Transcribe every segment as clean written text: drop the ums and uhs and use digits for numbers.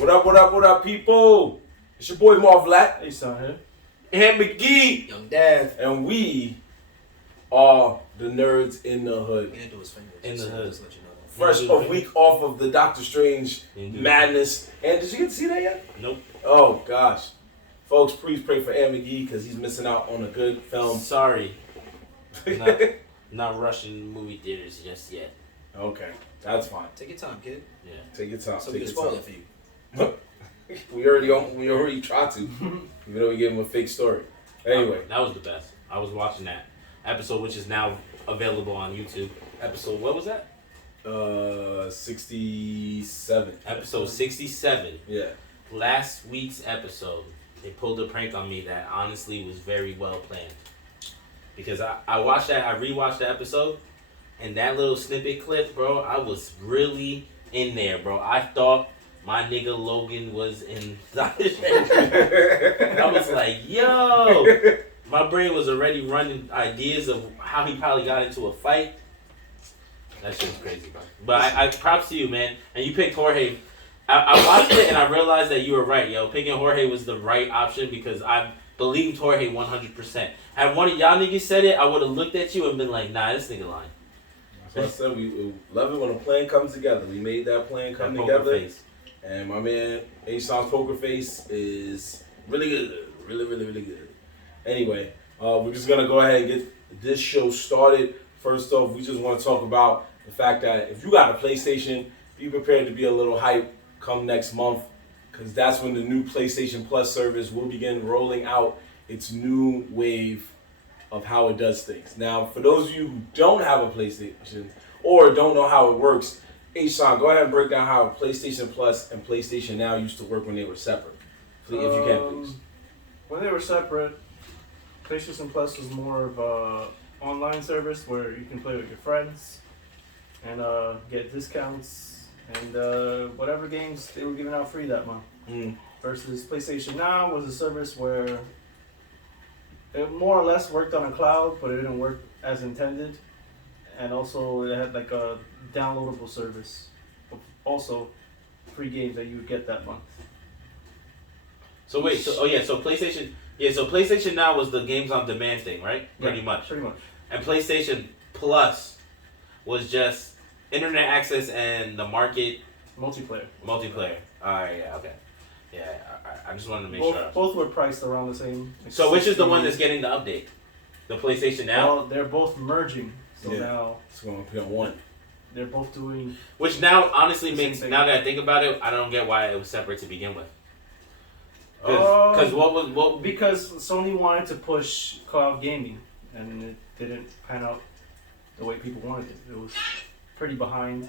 What up, people? It's your boy Marvlat. Hey, son, here. And McGee. Young Dad. And we are the Nerds in the Hood. And do his fingers. In the hood. Just let you know. Fresh a week off of the Doctor Strange madness. And did you get to see that yet? Nope. Oh, gosh. Folks, please pray for Ed McGee because he's missing out on a good film. Sorry. Not rushing movie theaters just yet. Okay, that's fine. Take your time, kid. Yeah. Take your time. So Take we can your spoil time. it for you. We already tried to. Even though we gave him a fake story. Anyway. That was the best. I was watching that episode, which is now available on YouTube. Episode, what was that? 67. Episode 67. Yeah. Last week's episode, they pulled a prank on me that honestly was very well planned. Because I watched that, I rewatched the episode, and that little snippet clip, bro, I was really in there, bro. I thought my nigga Logan was in Doctor Strange. I was like, yo! My brain was already running ideas of how he probably got into a fight. That shit was crazy, bro. But I props to you, man. And you picked Jorge. I watched it and I realized that you were right, yo. Picking Jorge was the right option because I believed Jorge 100%. Had one of y'all niggas said it, I would have looked at you and been like, nah, this nigga lying. That's what I said. We love it when a plan comes together. We made that plan come That together. face. And my man, H-Son's Poker Face is really good. Really, really, really good. Anyway, we're just going to go ahead and get this show started. First off, we just want to talk about the fact that if you got a PlayStation, be prepared to be a little hype come next month because that's when the new PlayStation Plus service will begin rolling out its new wave of how it does things. Now, for those of you who don't have a PlayStation or don't know how it works, H-Son, go ahead and break down how PlayStation Plus and PlayStation Now used to work when they were separate. Please, if you can, please. When they were separate, PlayStation Plus was more of a online service where you can play with your friends and get discounts and whatever games they were giving out free that month. Versus PlayStation Now was a service where it more or less worked on a cloud, but it didn't work as intended. And also it had like a downloadable service of also free games that you would get that month. So wait, so PlayStation Now was the games on demand thing, right? Pretty much. Pretty much. And PlayStation Plus was just internet access and the market Multiplayer. Alright, yeah, okay. Yeah, I just wanted to make sure. Both were priced around the same. So which is the one that's getting the update? The PlayStation Now? Well, they're both merging. So now It's going to be on one. they're both doing. Which now honestly makes, thing. now that I think about it, I don't get why it was separate to begin with. Because Because Sony wanted to push cloud gaming, and it didn't pan out the way people wanted it. It was pretty behind.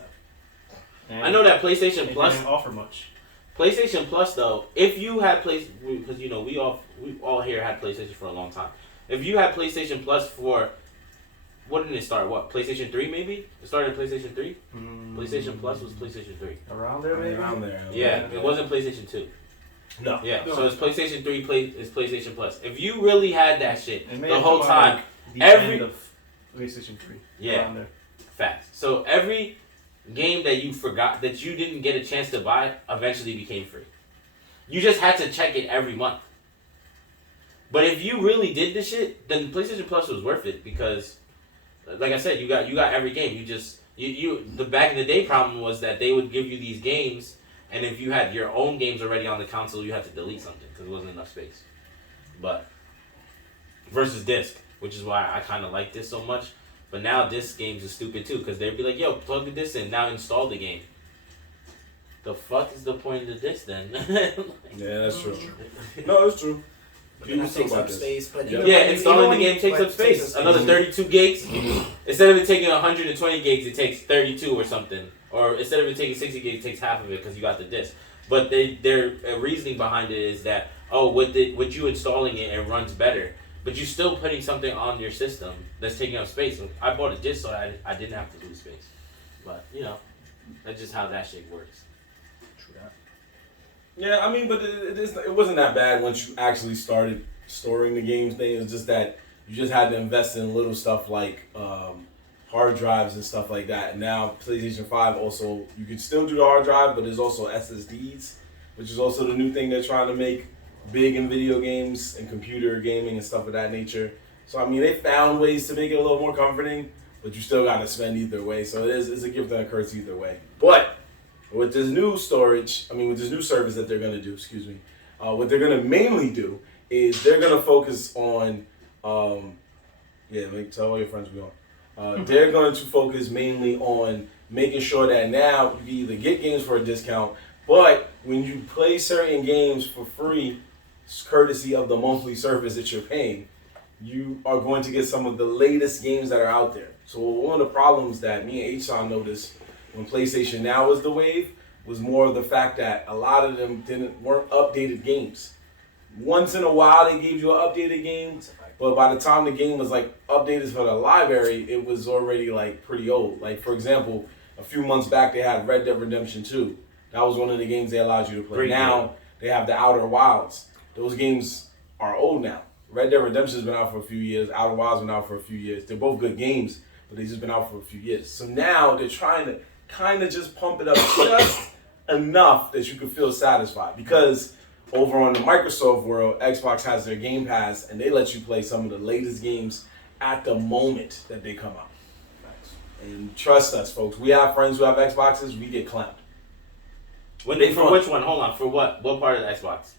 And I know that PlayStation it Plus didn't offer much. PlayStation Plus though, if you had because you know we all here had PlayStation for a long time. If you had PlayStation Plus for, what did it start? What, PlayStation 3 maybe? It started in PlayStation 3. PlayStation Plus was PlayStation 3. Around there, maybe. Around there. Yeah, it wasn't PlayStation 2. No. Yeah, No. so it's PlayStation 3. It's PlayStation Plus. If you really had that shit It may the have whole come out time, like the every- end of PlayStation 3. Yeah. Around there. facts. So every game that you forgot that you didn't get a chance to buy eventually became free. You just had to check it every month. But if you really did this shit, then PlayStation Plus was worth it because, like I said, you got every game. The back in the day problem was that they would give you these games, and if you had your own games already on the console, you had to delete something because there wasn't enough space. But versus disc, which is why I kind of like this so much. But now disc games are stupid too because they'd be like, "Yo, plug the disc in, now install the game." The fuck is the point of the disc then? Yeah, that's true. No, it's true. But then that takes up space. But Yeah, installing the game takes up space. Another 32 gigs. Instead of it taking 120 gigs, it takes 32 or something. Or instead of it taking 60 gigs, it takes half of it because you got the disc. But their reasoning behind it is that, with you installing it, it runs better. But you're still putting something on your system that's taking up space. I bought a disc so I didn't have to lose space. But, that's just how that shit works. True that. Yeah, I mean, but it wasn't that bad once you actually started storing the games thing. It was just that you just had to invest in little stuff like hard drives and stuff like that. And now PlayStation 5 also, you can still do the hard drive, but there's also SSDs, which is also the new thing they're trying to make big in video games and computer gaming and stuff of that nature. So, I mean, they found ways to make it a little more comforting, but you still got to spend either way. So it's a gift and a curse either way. But with this new with this new service that they're going to do, what they're going to mainly do is they're going to focus on, tell all your friends we're on. They're going to focus mainly on making sure that now you either get games for a discount, but when you play certain games for free, courtesy of the monthly service that you're paying, you are going to get some of the latest games that are out there. So one of the problems that me and H-Son noticed when PlayStation Now was the wave was more of the fact that a lot of them weren't updated games. Once in a while they gave you an updated game, but by the time the game was like updated for the library, it was already like pretty old. Like for example, a few months back they had Red Dead Redemption 2. That was one of the games they allowed you to play. Now they have the Outer Wilds. Those games are old now. Red Dead Redemption has been out for a few years. Outer Wilds been out for a few years. They're both good games, but they've just been out for a few years. So now they're trying to kind of just pump it up just enough that you can feel satisfied. Because over on the Microsoft world, Xbox has their Game Pass, and they let you play some of the latest games at the moment that they come out. And trust us, folks. We have friends who have Xboxes. We get clowned. For which one? Hold on. For what? What part of the Xbox?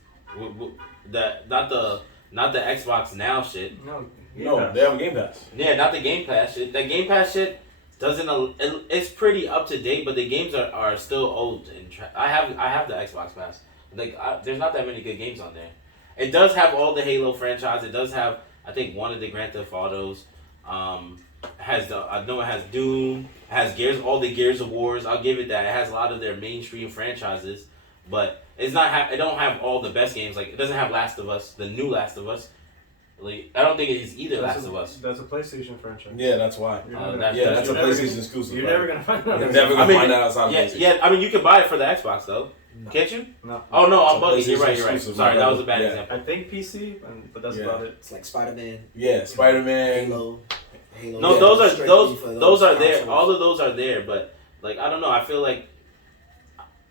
Not the Xbox Now shit. No, they have a Game Pass. Yeah, not the Game Pass shit. The Game Pass shit it's pretty up to date, but the games are still old. And I have the Xbox Pass. Like there's not that many good games on there. It does have all the Halo franchise. It does have I think one of the Grand Theft Autos. I know it has Doom. It has all the Gears of Wars. I'll give it that. It has a lot of their mainstream franchises, but it's not. It don't have all the best games. Like it doesn't have Last of Us, the new Last of Us. Like I don't think it is either Last of Us. That's a PlayStation franchise. Yeah, that's why. That's a PlayStation exclusive. You're never gonna find that. You're never gonna find that outside of PlayStation. Yeah, I mean you can buy it for the Xbox though. No. Can't you? No. Oh no, I'm bugging. You're right. Sorry, that was a bad example. I think PC, but that's about it. It's like Spider-Man. Yeah, Spider-Man. Halo. No, those are there. All of those are there, but like I don't know. I feel like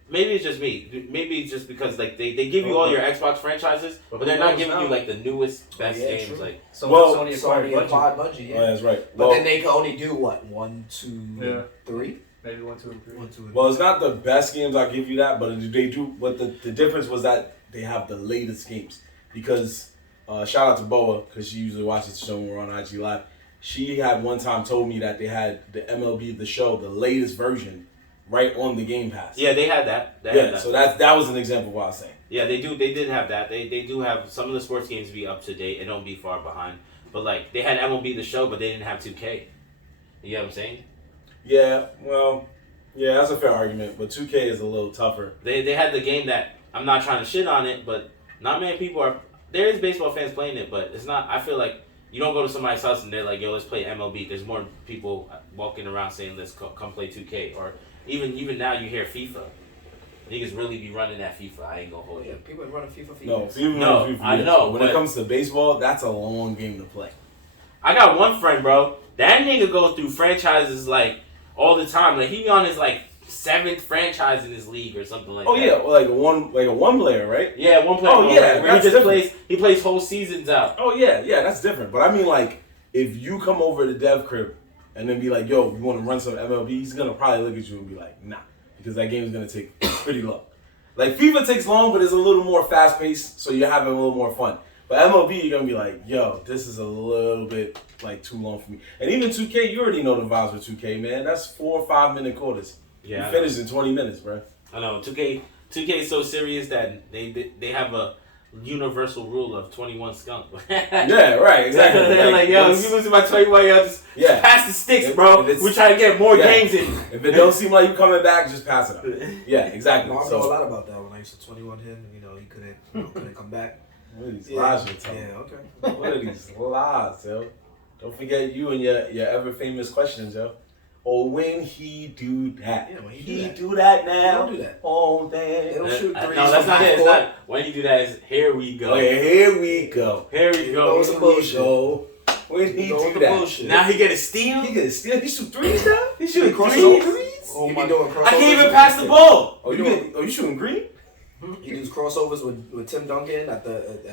maybe it's just me. Maybe it's just because like they give you all your Xbox franchises, but they're not giving you like the newest best games. True. Like Sony acquired Bungie. Yeah. Oh, that's right. But then they can only do what 1, 2, 3. Maybe 1, 2, and 3. 1, 2, and well, it's not the best games. I'll give you that, but they do. But the difference was that they have the latest games. Because shout out to Boa because she usually watches the show when we're on IG Live. She had one time told me that they had the MLB The Show, the latest version, right on the Game Pass. Yeah, they had that. So that was an example of what I was saying. Yeah, they do. They did have that. They do have some of the sports games be up to date and don't be far behind. But like they had MLB The Show, but they didn't have 2K. You know what I'm saying? Yeah. Well, yeah, that's a fair argument. But 2K is a little tougher. They had the game that I'm not trying to shit on it, but not many people are. There is baseball fans playing it, but it's not. I feel like. You don't go to somebody's house and they're like, yo, let's play MLB. There's more people walking around saying, let's come play 2K. Or even now you hear FIFA. Niggas really be running that FIFA. I ain't gonna hold you. Yeah, people running FIFA. No, FIFA, I know. When it comes to baseball, that's a long game to play. I got one friend, bro. That nigga goes through franchises like all the time. Like he be on his like 7th franchise in his league or something like that. Oh yeah, like a one player, right? Yeah, one player. Oh yeah, where he plays whole seasons out. Oh yeah, that's different. But I mean, like if you come over to Dev Crib and then be like, yo, you want to run some MLB? He's gonna probably look at you and be like, nah, because that game is gonna take pretty long. Like FIFA takes long, but it's a little more fast paced, so you're having a little more fun. But MLB, you're gonna be like, yo, this is a little bit like too long for me. And even 2K, you already know the vibes with 2K, man. That's 4 or 5 minute quarters. Yeah, you finish in 20 minutes, bro. I know. 2K is so serious that they have a universal rule of 21 skunk. Yeah, right, exactly. They're like, yo, if you lose by 21, yo, just pass the sticks, bro. We're trying to get more games in. If it don't seem like you coming back, just pass it up. Yeah, exactly. I know a lot about that when I used to 21 him. He couldn't come back. What are these lies you're telling? Yeah, okay. What are these lies, yo? Don't forget you and your ever famous questions, yo. Oh, when he do that. Yeah, when he he do do that They now. don't do that. Oh, They damn. don't shoot threes. No, that's from not it. half It's court. not. When you do that, is here we go. Oh, yeah, here we go. Here we You go. know it's a bullshit. Go. When he Go with do the that. bullshit. Now he get a steal. He can steal. He shoot threes now? He shooting cross threes. over. Oh, He my be doing God. crossovers. I can't even pass the ball. Oh, you shooting green? He does crossovers with Tim Duncan at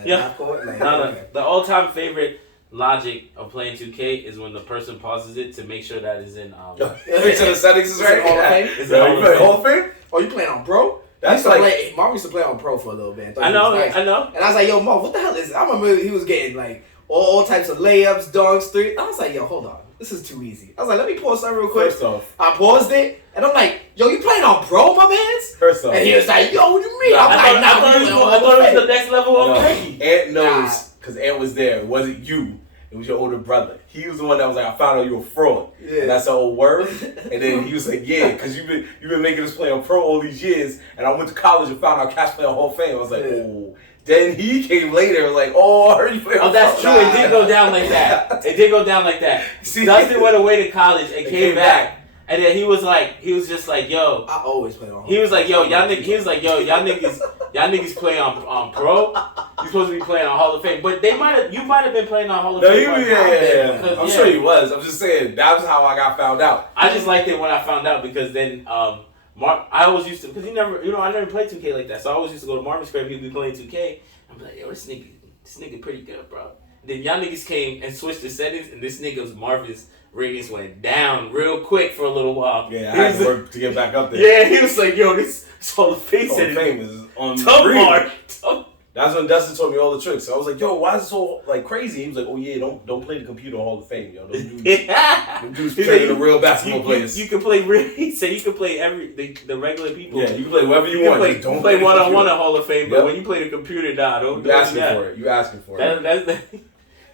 Yeah. half court. Like, No, okay. the all-time favorite logic of playing 2K is when the person pauses it to make sure that is in. Make sure the settings is Is it right. Hall of Fame? Is Yeah, it you play Hall of Fame? Oh, you playing on pro? That's Marv used to play on pro for a little bit. I know, Nice. I know. And I was like, yo, Marv, what the hell is this? I remember he was getting like all types of layups, dunks, three. I was like, yo, hold on. This is too easy. I was like, let me pause something real quick. First off, I paused it, and I'm like, yo, you playing on pro, my mans? first off. And he was like, yo, what do you mean? I'm I like, nah, thought it was the next level of Frankie. Ant knows because Ant was there. It wasn't you. It was your older brother. He was the one that was like, I found out you were a fraud. Yeah. And that's the old word. And then he was like, yeah, because you've been making us play on pro all these years. And I went to college and found out Cash played on Hall of Fame. I was like, Yeah. oh. Then he came later and was like, oh, I heard you play on Oh, that's true. pro. It did go down like that. It did go down like that. See? Dustin went away to college and It came came back. And then he was just like, yo. I always play on He was like, yo, y'all niggas. He was like, yo, y'all niggas play on pro. You supposed to be playing on Hall of Fame, but you might have been playing on Hall of No, Fame. yeah. I'm Yeah. sure he was. I'm just saying, that was how I got found out. I just liked it when I found out because then Mark, I always used to, because I never played 2K like that, so I always used to go to Marvin's crib. He'd be playing 2K. I'm like, yo, this nigga pretty good, bro. Then y'all niggas came and switched the settings, and this nigga's Marvin's ratings went down real quick for a little while. Yeah, I He had was to like- work to get back up there. Yeah, he was like, yo, this Hall of Fame Hall of setting. Fame is on Tough green. Mark. That's when Dustin told me all the tricks. So I was like, yo, why is it so like crazy? He was like, oh yeah, don't play the computer Hall of Fame, yo. Them dudes, Yeah. them dudes He training said the real basketball players. You can play real. He said you can play the regular people. Yeah, you can play whatever you You want. can Just play, don't play the one-on-one computer. at Hall of Fame, but Yep. when you play the computer, nah, don't You do asking that. for it. You asking for it. That's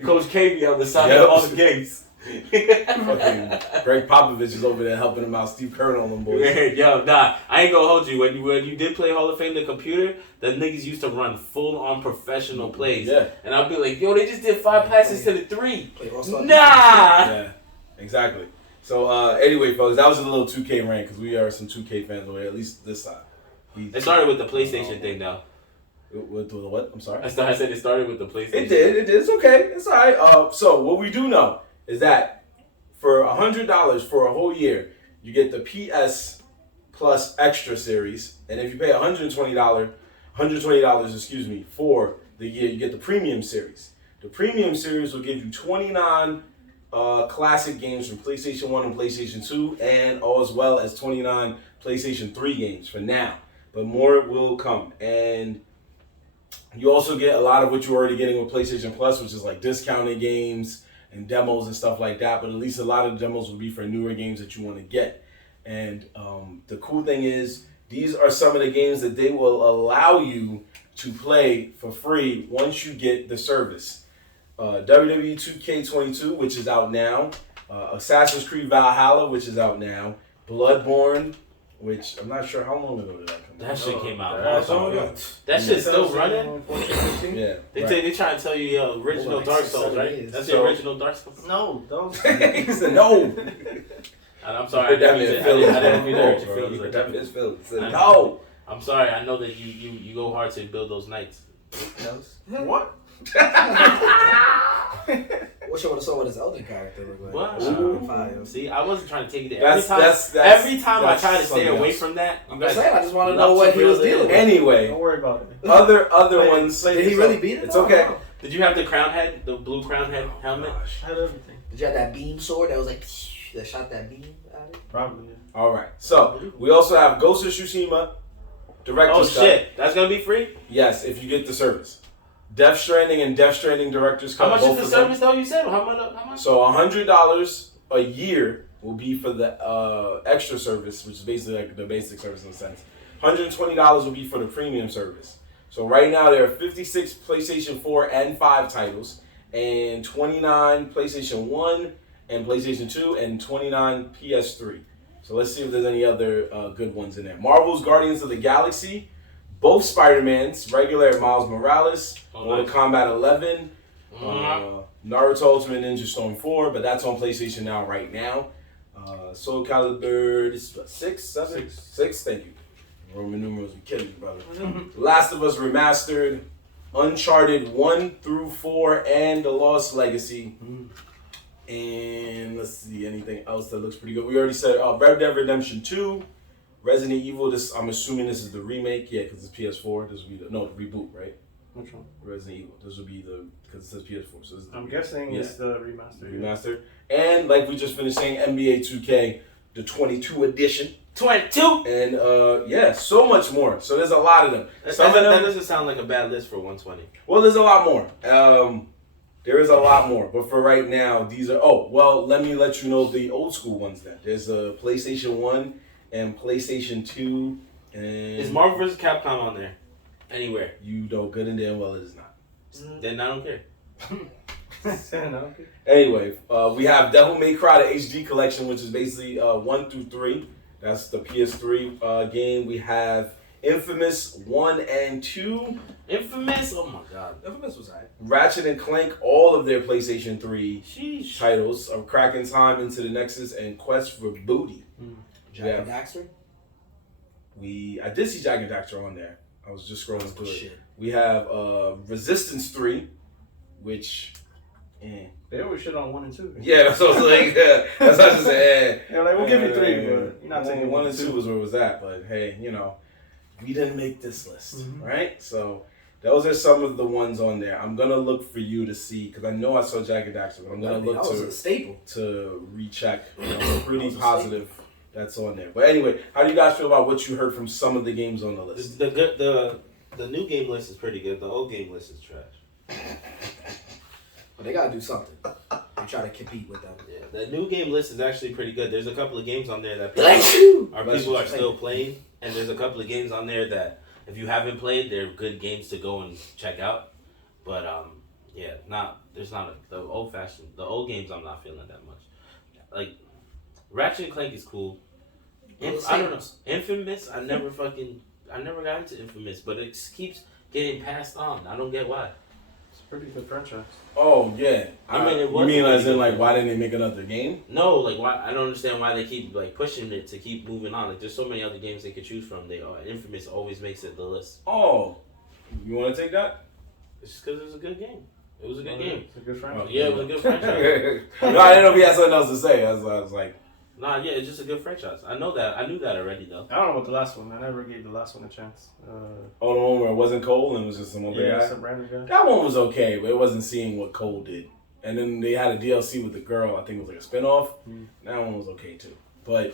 Coach K be on the side Yep. of all the games. Fucking Greg Popovich is over there helping him out. Steve Kerr on them boys. Yo, nah, I ain't gonna hold you. When you did play Hall of Fame, the computer, the niggas used to run full-on professional plays. Yeah. And I'd be like, yo, they just did 5 passes to the 3. Play All-Star Nah. Yeah, exactly. So anyway, folks, that was a little 2K rant because we are some 2K fans over here, at least this side. It started with the PlayStation thing, though. With the what? I'm sorry. I said it started with the PlayStation. It did. It's okay. It's all right. So what we do know is that for $100 for a whole year, you get the PS Plus Extra Series, and if you pay $120, for the year, you get the Premium Series. The Premium Series will give you 29 classic games from PlayStation 1 and PlayStation 2, and as well as 29 PlayStation 3 games for now. But more will come, and you also get a lot of what you're already getting with PlayStation Plus, which is like discounted games and demos and stuff like that. But at least a lot of the demos will be for newer games that you want to get. And the cool thing is, these are some of the games that they will allow you to play for free once you get the service. WWE 2K22, which is out now. Assassin's Creed Valhalla, which is out now. Bloodborne, which I'm not sure how long ago did that come out. That shit came out. That's long all ago. good. That shit's still running. 14, Yeah. They right. they trying to tell you original Like Dark 6, Souls, 7 right? years. That's So- the original Dark Souls. No, don't. He said no. And I'm sorry, I didn't mean to hurt your feelings like that. His feelings. He said, I no. I'm sorry. I know that you go hard to build those knights. What? Wish I would have saw what his elder character looked like. What? Ooh. Fire. See, I wasn't trying to take it there. That's- Every time I that's try to stay something away else. from that, you I'm guys. just saying, I just want to love know what to he was reel it dealing with. Anyway, Don't worry about it. other Wait, ones. Did he really beat it? It's though? okay. Did you have the crown head, the blue crown head helmet? I had everything. Did you have that beam sword that was like that shot that beam at it? Probably. All right. So we also have Ghost of Tsushima. Director's Oh Cut. shit, that's gonna be free. Yes, if you get the service. Death Stranding and Death Stranding Director's Cut. How much both is the of them. service though? You said how much? So $100 a year will be for the extra service, which is basically like the basic service in a sense. $120 will be for the premium service. So right now there are 56 PlayStation 4 and 5 titles, and 29 PlayStation 1 and PlayStation 2, and 29 PS3. So let's see if there's any other good ones in there. Marvel's Guardians of the Galaxy, both Spider-Mans, regular and Miles Morales, Mortal nice. Kombat 11, Mhm. Naruto Ultimate Ninja Storm 4, but that's on PlayStation now right now. Soul Calibur, this is what, 6, 7? Six. 6, thank you. Roman numerals, we kidding you, brother. Last of Us Remastered, Uncharted 1 through 4, and The Lost Legacy. And let's see, anything else that looks pretty good. We already said Red Dead Redemption 2, Resident Evil. This, I'm assuming this is the remake, yeah, because it's PS4. This will be the reboot, right? Which one? Resident Evil. This will be because it says PS4. So this is I'm guessing it's the remaster. Remastered. And like we just finished saying, NBA 2K, the 22 edition. 22. And yeah, so much more. So there's a lot of them. Some of That them. doesn't sound like a bad list for 120. Well, there's a lot more. There is a lot more, but for right now, these are. Oh, well, let me let you know the old school ones then. There's a PlayStation 1 and PlayStation 2. And Is Marvel vs. Capcom on there? Anywhere? You know good and damn well it is not. Then I don't care. No. Anyway, we have Devil May Cry, the HD collection, which is basically 1 through 3. That's the PS3 game. We have Infamous 1 and 2. Infamous? Oh my god. Infamous was alright. Ratchet and Clank, all of their PlayStation 3 Sheesh. titles. Cracking Time, Into the Nexus, and Quest for Booty. Jack and Daxter? I did see Jack and Daxter on there. I was just scrolling through it. Shit. We have Resistance 3, which... They always shit on 1 and 2. Yeah, that's what I was like. That's what I just said. They're like, we'll give you 3, but you're not taking 1 and 2 was where it was at. But hey, we didn't make this list, right? So those are some of the ones on there. I'm gonna look for you to see because I know I saw Jack and Daxter, but I'm gonna look that was a staple. to recheck. I'm pretty positive that's on there. But anyway, how do you guys feel about what you heard from some of the games on the list? The new game list is pretty good. The old game list is trash. But they gotta do something. They try to compete with them. Yeah, the new game list is actually pretty good. There's a couple of games on there that people are still playing, and there's a couple of games on there that if you haven't played, they're good games to go and check out. But the old games I'm not feeling that much. Like Ratchet and Clank is cool. I don't know. Infamous, I never got into Infamous, but it keeps getting passed on. I don't get why. It's a pretty good franchise. Oh yeah, I mean, it was. You mean as in like why didn't they make another game? No, like why? I don't understand why they keep like pushing it to keep moving on. Like there's so many other games they could choose from. Infamous always makes it the list. Oh, you want to take that? It's just because it was a good game. It was a good game. It's a good franchise. Yeah, it was a good franchise. No, I didn't know if he had something else to say. I was like, Nah, yeah, it's just a good franchise. I know that. I knew that already though. I don't know about the last one. I never gave the last one a chance. oh, the one where it wasn't Cole and it was just some other guy. Some random guy. That one was okay, but it wasn't seeing what Cole did. And then they had a DLC with the girl. I think it was like a spinoff. That one was okay too. But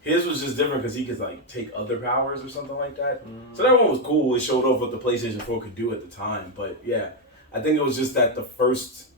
his was just different because he could like take other powers or something like that. So that one was cool. It showed off what the PlayStation 4 could do at the time. But yeah, I think it was just that the first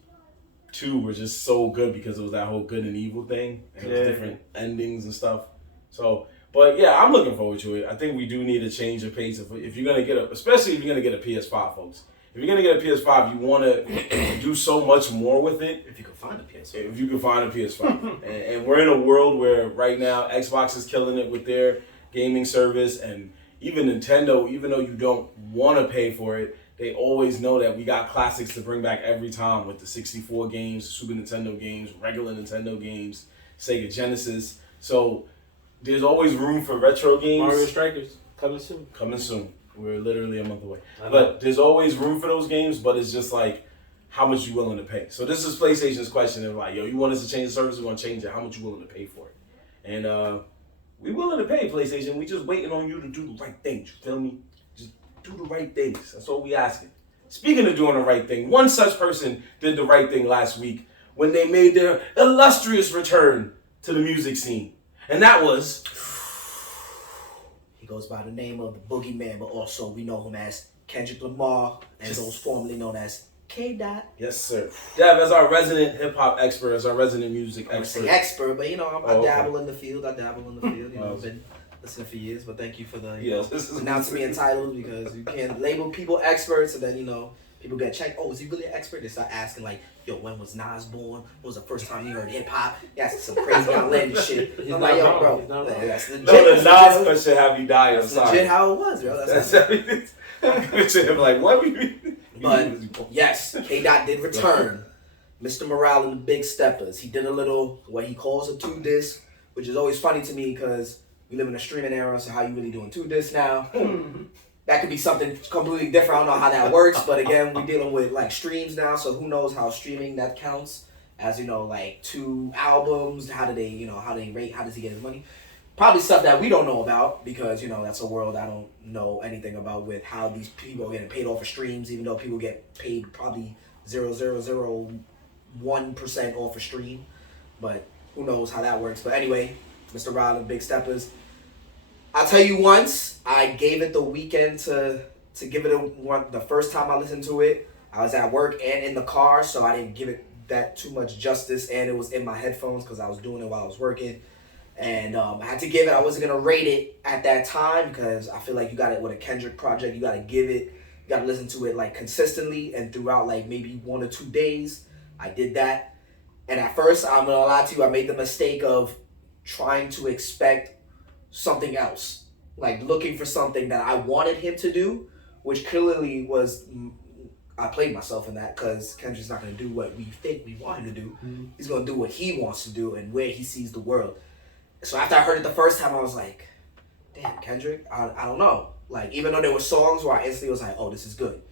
two were just so good because it was that whole good and evil thing. And it was different endings and stuff. So, but yeah, I'm looking forward to it. I think we do need a change of pace. If you're going to get especially if you're going to get a PS5, folks. If you're going to get a PS5, you want to do so much more with it. If you can find a PS5. If you can find a PS5. and we're in a world where right now Xbox is killing it with their gaming service, and even Nintendo, even though you don't want to pay for it, they always know that we got classics to bring back every time with the 64 games, Super Nintendo games, regular Nintendo games, Sega Genesis. So there's always room for retro games. Mario Strikers coming soon. Coming soon. We're literally a month away. But there's always room for those games, but it's just like how much you willing to pay. So this is PlayStation's question of like, yo, you want us to change the service, we're gonna change it. How much you willing to pay for it? And we willing to pay, PlayStation. We just waiting on you to do the right things. You feel me? Just do the right things. That's all we asking. Speaking of doing the right thing, one such person did the right thing last week when they made their illustrious return to the music scene. And that was... He goes by the name of the Boogeyman, but also we know him as Kendrick Lamar, and those formerly known as K-Dot. Yes, sir. Dev, as our resident hip-hop expert, as our resident music expert. Expert, but I dabble in the field. I've been listening for years, but thank you for the announcing me in titles, because you can't label people experts and then, people get checked. Oh, is he really an expert? They start asking like, yo, when was Nas born? When was the first time you heard hip-hop? He asking some crazy outlandish shit. I'm like, yo, bro, that's legit. No, the Nas question have you die. That's legit how it was, bro. That's I'm like, what we mean? But yes, K-Dot did return. Mr. Morale and the Big Steppers. He did a little, what he calls a 2-disc which is always funny to me because we live in a streaming era, so how you really doing 2 discs now? That could be something completely different. I don't know how that works, but again, we're dealing with like streams now, so who knows how streaming that counts as, you know, like 2 albums. How do they, you know, how they rate, how does he get his money? Probably stuff that we don't know about because, you know, that's a world I don't know anything about with how these people are getting paid off of streams, even though people get paid probably 0.0001% off a stream. But who knows how that works. But anyway, Mr. Rod and Big Steppers. I'll tell you once, I gave it the weekend to give it the first time I listened to it. I was at work and in the car, so I didn't give it that too much justice, and it was in my headphones because I was doing it while I was working. And I had to give it, I wasn't going to rate it at that time because I feel like you got it with a Kendrick project, you got to give it, you got to listen to it like consistently and throughout like maybe 1 or 2 days. I did that. And at first, I'm going to lie to you, I made the mistake of trying to expect something else. Like looking for something that I wanted him to do, which clearly was, I played myself in that because Kendrick's not going to do what we think we want him to do. Mm-hmm. He's going to do what he wants to do and where he sees the world. So after I heard it the first time, I was like, damn, Kendrick, I don't know. Like, even though there were songs where I instantly was like, oh, this is good.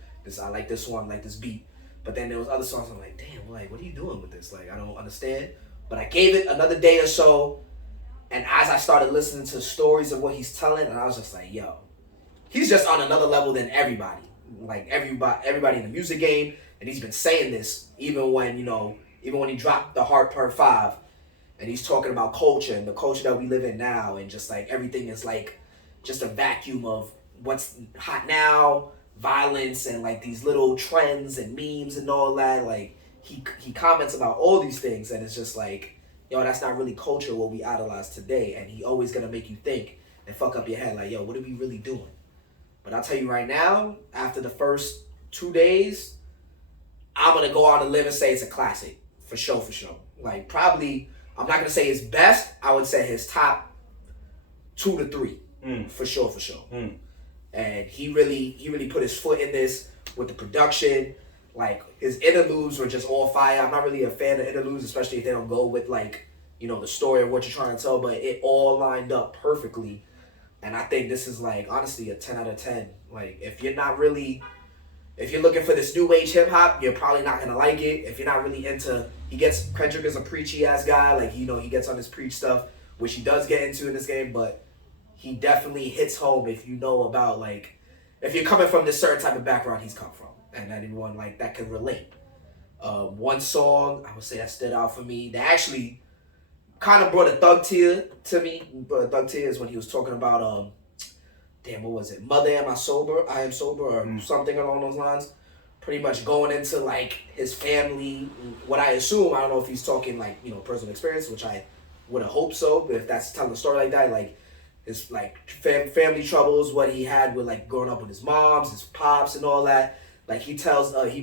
I like this one, I like this beat. But then there was other songs I'm like, damn, like, what are you doing with this? Like, I don't understand. But I gave it another day or so. And as I started listening to stories of what he's telling, and I was just like, yo, he's just on another level than everybody. Like, everybody in the music game. And he's been saying this even when he dropped The Heart Part 5. And he's talking about culture and the culture that we live in now, and just like everything is like just a vacuum of what's hot now, violence, and like these little trends and memes and all that. Like he comments about all these things, and it's just like, yo, that's not really culture what we idolize today. And he always gonna make you think and fuck up your head like, yo, what are we really doing? But I'll tell you right now, after the first 2 days, I'm gonna go on and live and say it's a classic for sure. Like probably. I'm not gonna say his best. I would say his top 2 to 3, for sure. And he really put his foot in this with the production. Like his interludes were just all fire. I'm not really a fan of interludes, especially if they don't go with like, you know, the story of what you're trying to tell. But it all lined up perfectly, and I think this is like honestly a 10 out of 10. Like if you're looking for this new age hip hop, you're probably not gonna like it. If you're not really into, Kendrick is a preachy ass guy. Like, you know, he gets on his preach stuff, which he does get into in this game, but he definitely hits home if you know about, like, if you're coming from this certain type of background he's come from, and anyone like that can relate. One song I would say that stood out for me, that actually kind of brought a thug tear to me. Thug tear is when he was talking about what was it? Mother, am I sober? I am sober, or something along those lines. Pretty much going into like his family. What I assume, I don't know if he's talking like, you know, personal experience, which I would have hoped so. But if that's telling a story like that, like his like family troubles, what he had with like growing up with his moms, his pops, and all that. Like he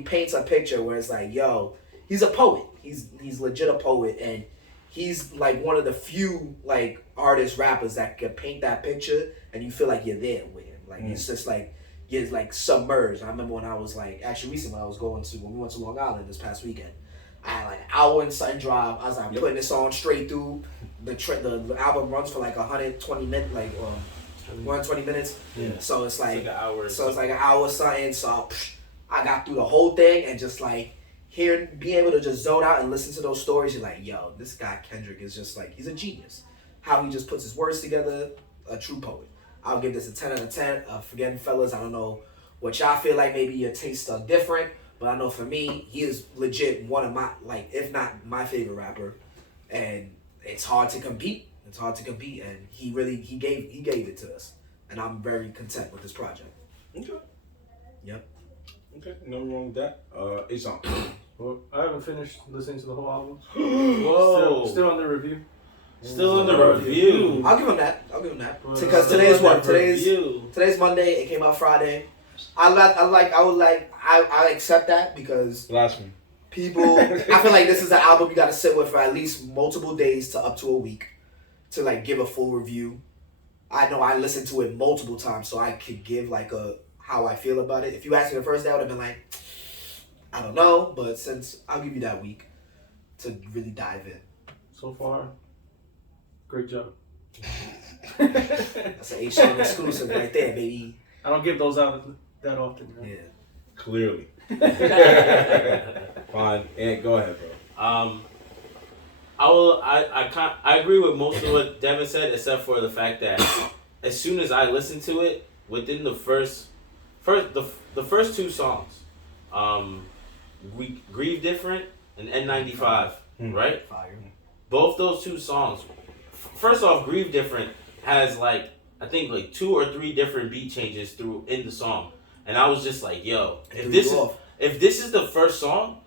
paints a picture where it's like, yo, he's a poet. He's legit a poet, and he's like one of the few like artists, rappers that can paint that picture and you feel like you're there with him. Like it's just like you're like submerged. I remember when I was like, actually recently when we went to Long Island this past weekend, I had like an hour and something drive. I was like putting this on straight through. The album runs for like 120 minutes, like 120 minutes. Yeah. So it's like an hour. So it's like an hour something. So I got through the whole thing and just like being able to just zone out and listen to those stories. You're like, yo, this guy Kendrick is just like, he's a genius. How he just puts his words together, a true poet. I'll give this a 10 out of 10. Forgetting fellas, I don't know what y'all feel like. Maybe your tastes are different, but I know for me, he is legit one of my, like, if not my favorite rapper. And it's hard to compete. And he gave it to us. And I'm very content with this project. Okay. Yep. Okay, nothing wrong with that. Asan. Well, I haven't finished listening to the whole album. Whoa. Still under review. Still in the review. I'll give him that. Because today's what? Today's Monday. It came out Friday. I accept that because blasphemy. People, I feel like this is an album you got to sit with for at least multiple days to up to a week to like give a full review. I know I listened to it multiple times, so I could give like how I feel about it. If you asked me the first day, I would have been like, I don't know. But since I'll give you that week to really dive in. So far, Great job. That's an H-Town exclusive right there, baby. I don't give those out that often. Right? Yeah. Clearly. Fine. And go ahead, bro. I agree with most of what Devin said, except for the fact that as soon as I listened to it, within the first two songs, we Grieve Different and N95, right? Fire. Both those two songs. First off, Grieve Different has I think 2 or 3 different beat changes through in the song, and I was just like, yo, if this is the first song,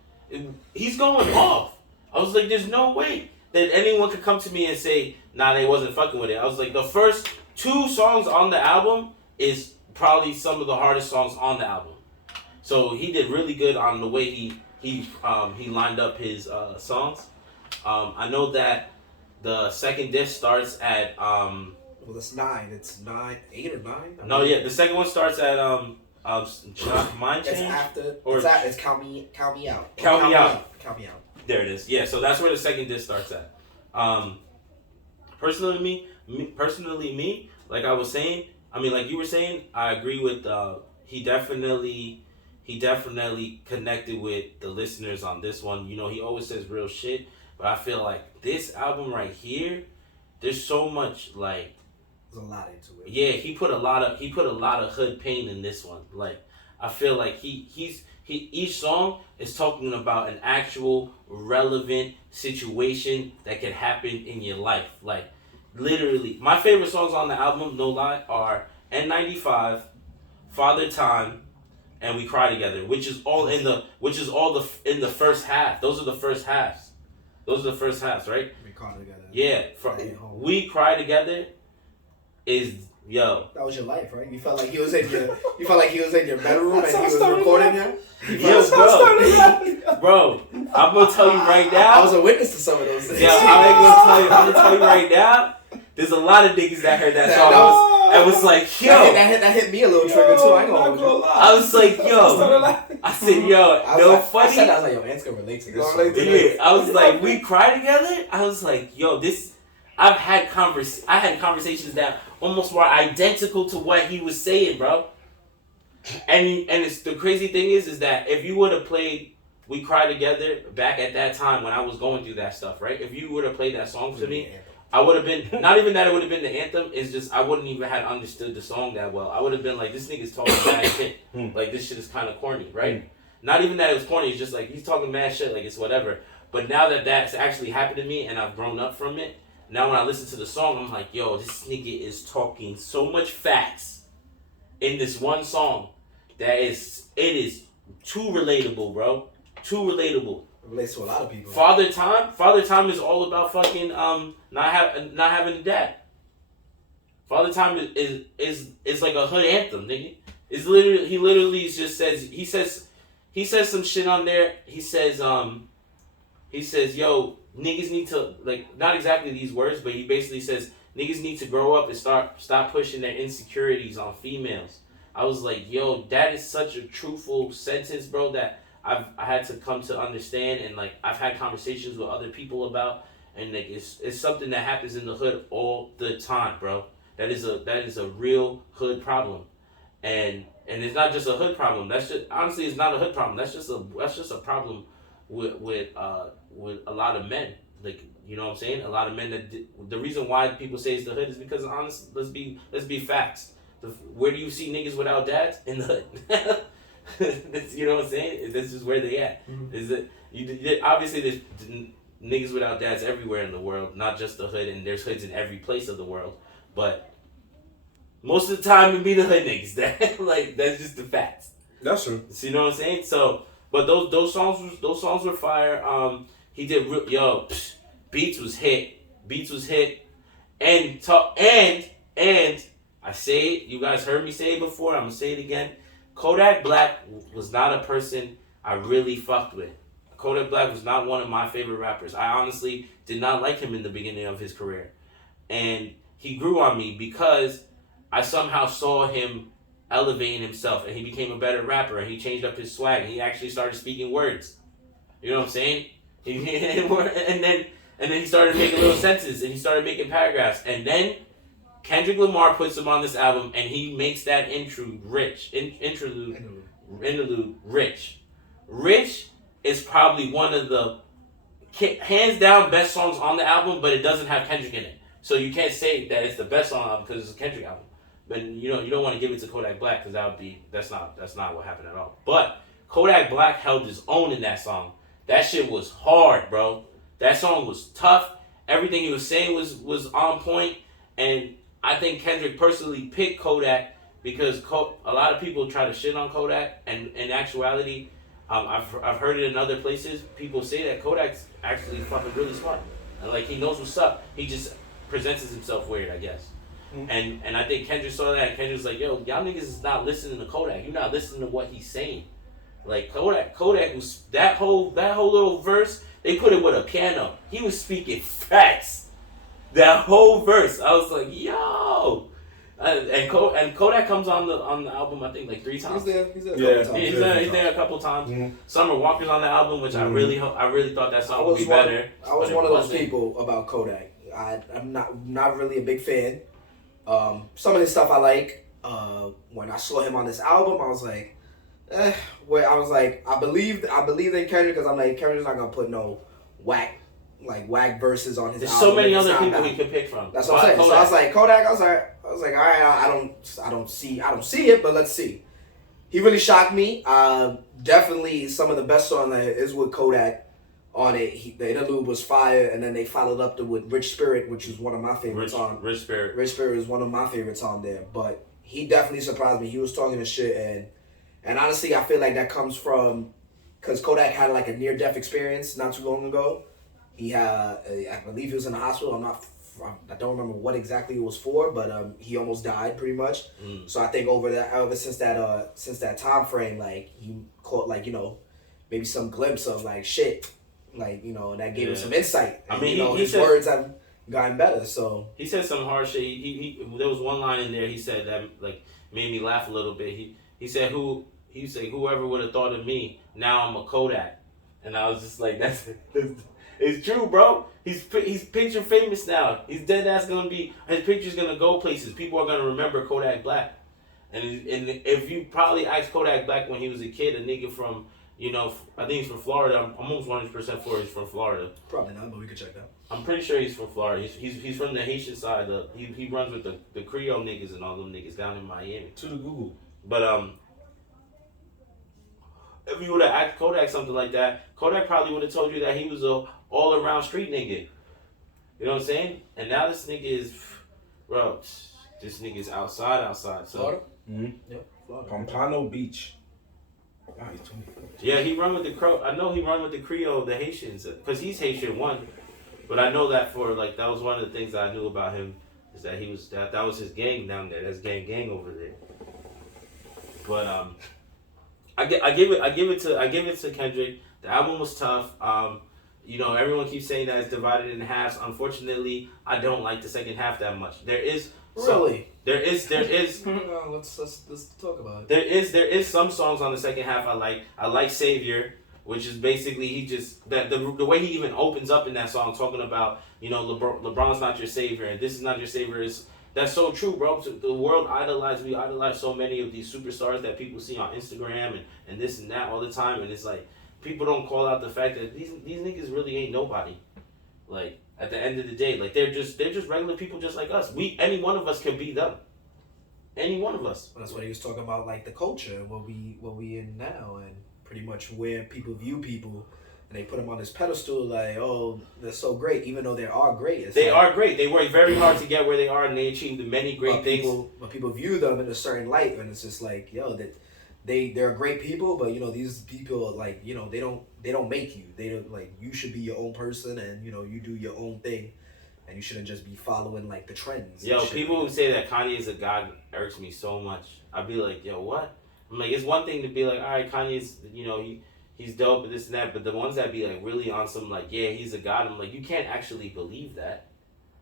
he's going off. I was like, there's no way that anyone could come to me and say, nah, they wasn't fucking with it. I was like, the first 2 songs on the album is probably some of the hardest songs on the album. So he did really good on the way he lined up his songs. I know that the second disc starts at well, it's 9. It's 9, 8 or 9. No, yeah, the second one starts at Mind Change. It's after. It's Count Me Out. Count Me Out. Count Me Out. There it is. Yeah, so that's where the second disc starts at. Personally, me, like I was saying, I mean, like you were saying, I agree with. He definitely connected with the listeners on this one. You know, he always says real shit, but I feel like this album right here, there's so much like. There's a lot into it. Yeah, he put a lot of hood pain in this one. Like, I feel like each song is talking about an actual relevant situation that could happen in your life. Like, literally, my favorite songs on the album, no lie, are N95, Father Time, and We Cry Together, which is all in the first half. Those are the first halves. Right? We Cry Together. Yeah, We Cry Together is yo. That was your life, right? You felt like he was in your bedroom and he was recording you. Yo, bro, I'm gonna tell you right now. I was a witness to some of those things. Yeah, I'm gonna tell you right now. There's a lot of niggas that heard that song and was like, yo. That hit me a little trigger too. I ain't gonna lie. I was like, yo. I said, yo, funny. I was like, yo, Ant's gonna relate to this. Yeah, I was like, We Cry Together. I was like, yo, this. I had conversations that almost were identical to what he was saying, bro. And it's the crazy thing is that if you would have played We Cry Together back at that time when I was going through that stuff, right? If you would have played that song to me, I would have been, not even that it would have been the anthem, it's just I wouldn't even have understood the song that well. I would have been like, this nigga's talking mad shit. Like, this shit is kind of corny, right? Not even that it was corny, it's just like, he's talking mad shit, like it's whatever. But now that that's actually happened to me and I've grown up from it, now when I listen to the song, I'm like, yo, this nigga is talking so much facts in this one song that it is too relatable, bro. Too relatable. It relates to a lot of people. Father Time is all about fucking not having a dad. Father Time is like a hood anthem, nigga. It's literally he literally just says some shit on there. He says yo, niggas need to, like, not exactly these words, but he basically says niggas need to grow up and stop pushing their insecurities on females. I was like, yo, that is such a truthful sentence, bro, that I had to come to understand, and like I've had conversations with other people about, and like it's something that happens in the hood all the time, bro. That is a real hood problem, and it's not just a hood problem. That's just, honestly, it's not a hood problem. That's just a problem with a lot of men. Like, you know what I'm saying? A lot of men the reason why people say it's the hood is because, honestly, let's be facts. Where do you see niggas without dads? In the hood. You know what I'm saying? This is where they at. Mm-hmm. Is it obviously there's niggas without dads everywhere in the world, not just the hood, and there's hoods in every place of the world. But most of the time it be the hood niggas that like that's just the facts. That's true. So, you know what I'm saying? So, but those songs were fire. He did Beats was hit, and I say it. You guys heard me say it before. I'm gonna say it again. Kodak Black was not a person I really fucked with. Kodak Black was not one of my favorite rappers. I honestly did not like him in the beginning of his career, and he grew on me because I somehow saw him elevating himself, and he became a better rapper, and he changed up his swag, and he actually started speaking words. You know what I'm saying? And then And then he started making little sentences, and he started making paragraphs. And then Kendrick Lamar puts him on this album, and he makes that interlude rich. Rich is probably one of the hands down best songs on the album, but it doesn't have Kendrick in it. So you can't say that it's the best song on the album because it's a Kendrick album. But you don't want to give it to Kodak Black because that's not what happened at all. But Kodak Black held his own in that song. That shit was hard, bro. That song was tough. Everything he was saying was on point. And I think Kendrick personally picked Kodak because a lot of people try to shit on Kodak. And in actuality, I've heard it in other places. People say that Kodak's actually fucking really smart. And like, he knows what's up. He just presents himself weird, I guess. Mm-hmm. And I think Kendrick saw that. And Kendrick's like, yo, y'all niggas is not listening to Kodak. You're not listening to what he's saying. Like, Kodak was that whole little verse. They put it with a piano. He was speaking facts. That whole verse. I was like, yo. And Kodak comes on the album, I think, like 3 times. He's there a couple times. Mm-hmm. Summer Walker's on the album, which I really thought that song would be better. I was one of those people about Kodak. I'm not really a big fan. Some of the stuff I like. When I saw him on this album, I was like, I believe in Kendrick because I'm like, Kendrick's not gonna put no whack verses on his There's album. so many other people he could pick from. That's what I'm saying. Kodak. So I was like, Kodak. I was like, all right, I don't see it, but let's see. He really shocked me. Definitely some of the best song that is with Kodak on it. The interlude was fire, and then they followed up with Rich Spirit, which is one of my favorites on. Rich Spirit is one of my favorites on there. But he definitely surprised me. He was talking his shit, and honestly, I feel like that comes from because Kodak had like a near-death experience not too long ago. He had, I believe he was in the hospital. I don't remember what exactly it was for, but he almost died pretty much. So I think since that time frame, like he caught maybe some glimpse of like shit, that gave him some insight. And, his words have gotten better. So he said some hard shit. He there was one line in there he said that like made me laugh a little bit. He said whoever would have thought of me, now I'm a Kodak, and I was just like that's it's true, bro. He's picture famous now. He's dead ass gonna be. His picture's gonna go places. People are gonna remember Kodak Black. And if you probably asked Kodak Black when he was a kid, a nigga from I think he's from Florida. I'm almost 100% sure he's from Florida. Probably not, but we could check that. I'm pretty sure he's from Florida. He's from the Haitian side. He runs with the Creole niggas and all them niggas down in Miami. To the Google. But if you would have asked Kodak something like that, Kodak probably would have told you that he was a all-around street nigga. You know what I'm saying? And now this nigga is, bro, this nigga's outside. So, Florida? Mm-hmm. Yep, Florida. Pompano Beach. Wow, he's 24. Yeah, he run with the Crow. I know he run with the Creole, the Haitians, because he's Haitian one. But I know that that was one of the things that I knew about him, is that he was, that was his gang down there. That's gang over there. But, I give it to Kendrick. The album was tough. Everyone keeps saying that it's divided in halves. Unfortunately, I don't like the second half that much. There is there is. No, let's talk about it. There is some songs on the second half I like. I like Savior, which is basically the way he even opens up in that song, talking about LeBron's not your savior and this is not your savior. That's so true, bro. The world we idolize so many of these superstars that people see on Instagram and this and that all the time, and it's like people don't call out the fact that these niggas really ain't nobody. Like at the end of the day, like they're just regular people just like us. Any one of us can be them. Any one of us. Well, that's what he was talking about, like the culture, what we in now, and pretty much where people view people. And they put them on this pedestal like, oh, they're so great, even though they are great. They are great. They work very hard to get where they are, and they achieved many great things. But people view them in a certain light, and it's just like, that they're great people, but these people like they don't make you. They don't, like, you should be your own person, and you do your own thing, and you shouldn't just be following like the trends. Yo, people who say that Kanye is a god irks me so much. I'd be like, yo, what? I'm like, it's one thing to be like, all right, Kanye's he's dope and this and that, but the ones that be like really on some like, yeah, he's a god, I'm like, you can't actually believe that.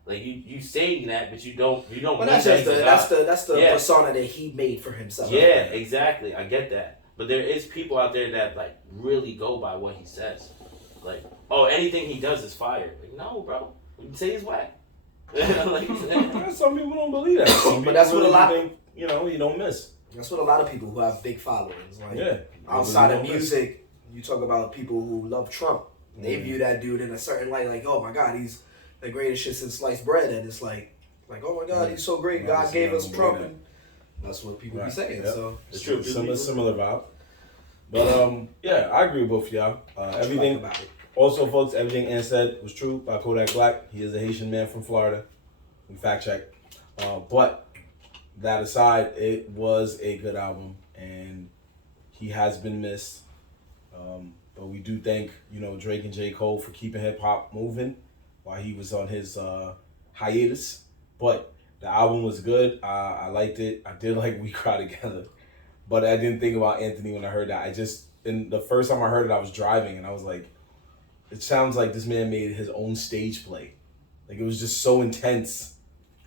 Like you saying that, but you don't. But that's the persona that he made for himself. Yeah, exactly. I get that, but there is people out there that like really go by what he says. like, oh, anything he does is fire. Like, no, bro. You say he's whack. Some people don't believe that. But that's what a lot think, you don't miss. That's what a lot of people who have big followings. Like, yeah. Outside of music, you talk about people who love Trump. They view that dude in a certain light, like, oh my God, he's the greatest shit since sliced bread. And it's like, oh my God, he's so great. God gave us Trump. And that's what people be saying. Yep. So it's true. Similar vibe. But yeah, I agree with both of y'all. Everything. Also, folks, everything Ann said was true by Kodak Black. He is a Haitian man from Florida. We fact check. But that aside, it was a good album, and he has been missed. But we do thank Drake and J. Cole for keeping hip hop moving while he was on his hiatus. But the album was good. I liked it. I did like We Cry Together, but I didn't think about Anthony when I heard that. The first time I heard it, I was driving, and I was like, it sounds like this man made his own stage play. Like, it was just so intense.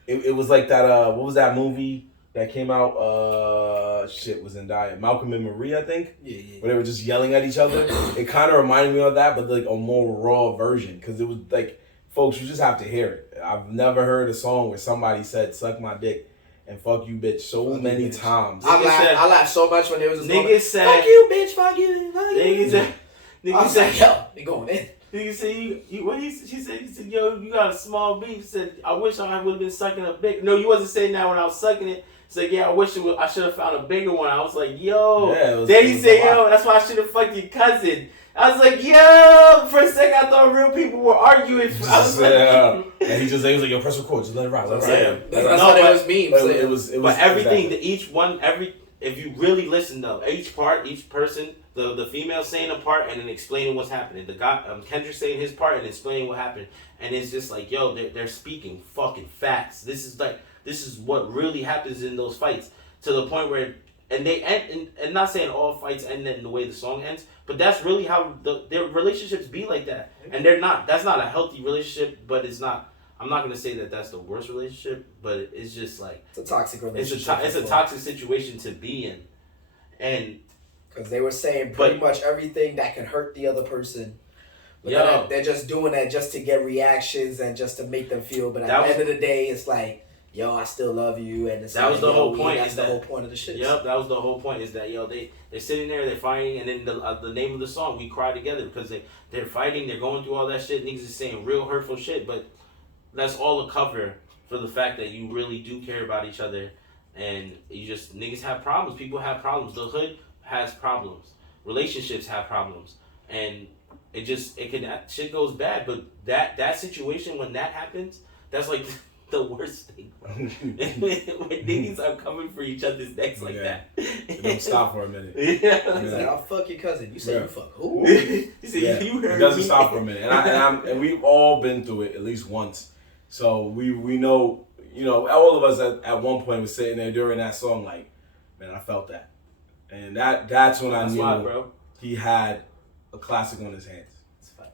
It was like that, what was that movie that came out? Was in Diet. Malcolm and Marie, I think? Yeah. Where they were just yelling at each other. It kind of reminded me of that, but like a more raw version. Because it was like, folks, you just have to hear it. I've never heard a song where somebody said, suck my dick and fuck you, bitch, so many times. I laughed so much when there was a song. Niggas said, fuck you, bitch, fuck you, fuck you. Niggas said, yo, they going in. Nigga said, she said, yo, you got a small beef. He said, I wish I would have been sucking a big. No, you wasn't saying that when I was sucking it. He said, yeah, I wish I should have found a bigger one. I was like, yo. Yeah, then he said, yo, that's why I should have fucked your cousin. I was like, yo. For a second, I thought real people were arguing. I was like, and he was like, yo, press record, just let it ride. That's how it was memes. It was. But everything, if you really listen though, each person. The female saying a part and then explaining what's happening. The guy, Kendrick saying his part and explaining what happened. And it's just like, yo, they're speaking fucking facts. This is what really happens in those fights. To the point where, and they end, and not saying all fights end in the way the song ends, but that's really how their relationships be like that. And that's not a healthy relationship, but it's not, I'm not going to say that that's the worst relationship, but it's just like, it's a toxic relationship. It's a toxic situation to be in. And, because they were saying pretty much everything that could hurt the other person. But they're just doing that just to get reactions and just to make them feel. But at the end of the day, it's like, yo, I still love you. And it's that was the whole point. That's the whole point of the shit. Yep, that was the whole point. Is that, yo, they're sitting there, they're fighting, and then the name of the song, We Cry Together, because they're fighting, they're going through all that shit. Niggas is saying real hurtful shit, but that's all a cover for the fact that you really do care about each other. And niggas have problems. People have problems. The hood has problems. Relationships have problems. And shit goes bad. But that situation, when that happens, that's like the worst thing, bro. When niggas are coming for each other's necks like that. It don't stop for a minute. Yeah. He's like, I'll fuck your cousin. You said you fuck who? He said, you heard it doesn't stop for a minute. And we've all been through it at least once. So we know, all of us at one point was sitting there during that song like, man, I felt that. And that's when I knew he had a classic on his hands.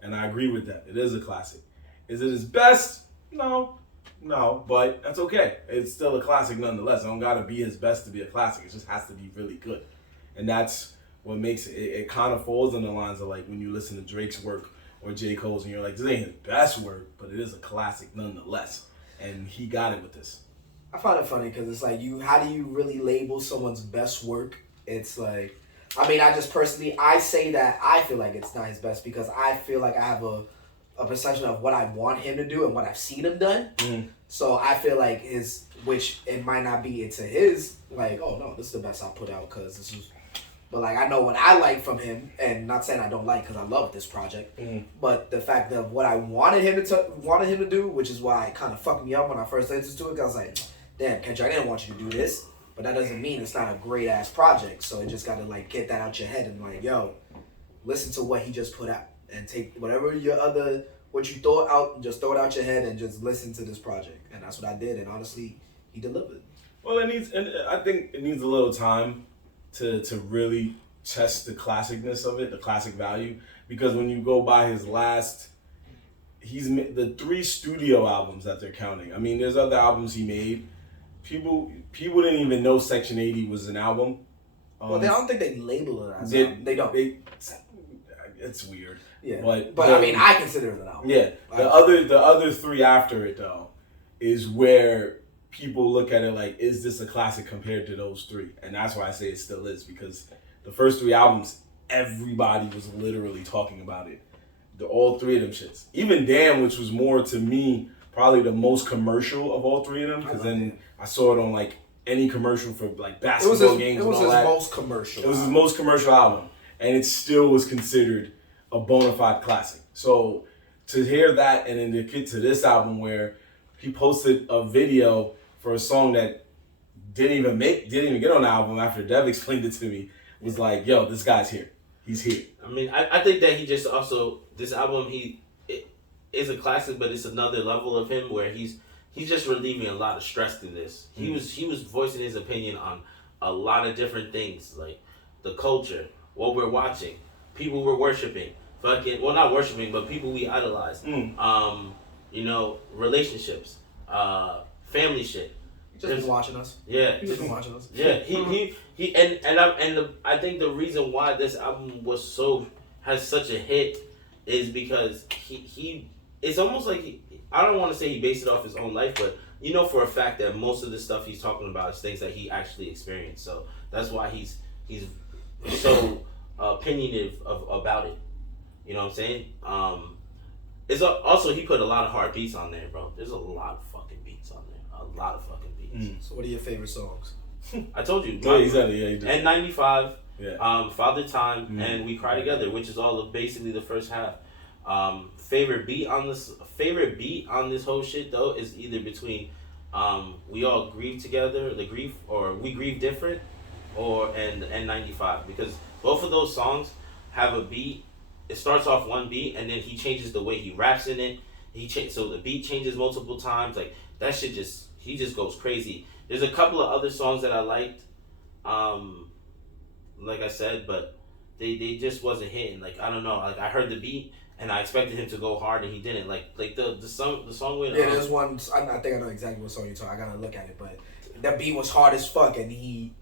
And I agree with that. It is a classic. Is it his best? No, but that's okay. It's still a classic nonetheless. It don't gotta be his best to be a classic. It just has to be really good. And that's what makes it. It kind of falls on the lines of like when you listen to Drake's work or J. Cole's and you're like, this ain't his best work, but it is a classic nonetheless. And he got it with this. I find it funny because it's like, how do you really label someone's best work? It's like, I mean, I say that I feel like it's not his best because I feel like I have a perception of what I want him to do and what I've seen him done. So I feel like which it might not be into his, like, oh no, this is the best I'll put out because this is, but like I know what I like from him, and not saying I don't like because I love this project, but the fact of what I wanted him to do, which is why it kind of fucked me up when I first listened to it, because I was like, damn, Kendrick, I didn't want you to do this. But that doesn't mean it's not a great ass project. So it just gotta like get that out your head and like, yo, listen to what he just put out and take whatever what you thought out, just throw it out your head and just listen to this project. And that's what I did. And honestly, he delivered. Well, I think it needs a little time to really test the classicness of it, the classic value. Because when you go by his the 3 studio albums that they're counting. I mean, there's other albums he made. People didn't even know Section 80 was an album. Well, I don't think they label it as album. They don't. It's weird. Yeah, but I mean, I consider it an album. Yeah, the other three after it though is where people look at it like, is this a classic compared to those three? And that's why I say it still is, because the first three albums, everybody was literally talking about it. All three of them shits. Even Damn, which was more to me probably the most commercial of all three of them, because then I saw it on like any commercial for like basketball games. It was his most commercial. It was his most commercial album, and it still was considered a bona fide classic. So to hear that, and then to get to this album where he posted a video for a song that didn't even get on the album after Dev explained it to me, was like, yo, this guy's here. He's here. I mean, I think that he just also, this album, it is a classic, but it's another level of him where he's just relieving a lot of stress through this. He was voicing his opinion on a lot of different things, like the culture, what we're watching, people we're worshiping, not worshiping, but people we idolize. You know, relationships, family shit. He's just been watching us. Yeah, he's just been watching us. Yeah, I think the reason why this album has such a hit is because he it's almost like I don't want to say he based it off his own life, but you know for a fact that most of the stuff he's talking about is things that he actually experienced. So that's why he's so opinionative about it. You know what I'm saying? It's also he put a lot of hard beats on there, bro. There's a lot of fucking beats on there. A lot of fucking beats. So what are your favorite songs? I told you. Yeah, exactly. Yeah, he did. N95, Yeah. Father Time, and We Cry Together, which is all of basically the first half. Favorite beat on this whole shit though is either between We All Grieve Together, or We Grieve Different, and N95, because both of those songs have a beat. It starts off one beat and then he changes the way he raps in it. So the beat changes multiple times. Like that shit he just goes crazy. There's a couple of other songs that I liked, like I said, but they just wasn't hitting. Like I don't know. Like I heard the beat and I expected him to go hard and he didn't. Like the song with there's one. I think I know exactly what song you're talking. I gotta look at it, but that beat was hard as fuck, and he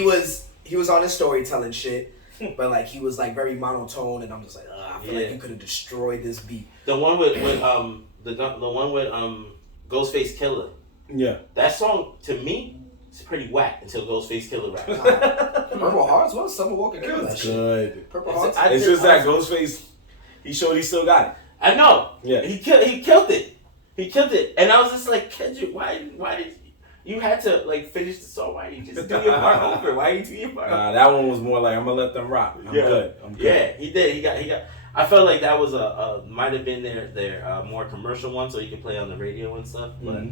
was on his storytelling shit. But like he was like very monotone, and I'm just like, I feel like you could have destroyed this beat. The one with Ghostface Killer. Yeah. That song to me is pretty whack until Ghostface Killer raps. Purple Hearts, what? Summer Walker killed that shit. Good. Purple Hearts. It's just that Ghostface. He showed he still got it. I know. Yeah. He killed it. He killed it, and I was just like, Kendrick, why did you had to like finish the song? Why didn't you just do your part over? Why didn't you do your part? That one was more like I'm gonna let them rock. I'm good. Yeah, he did. He got. I felt like that was might have been their more commercial one, so you could play on the radio and stuff. But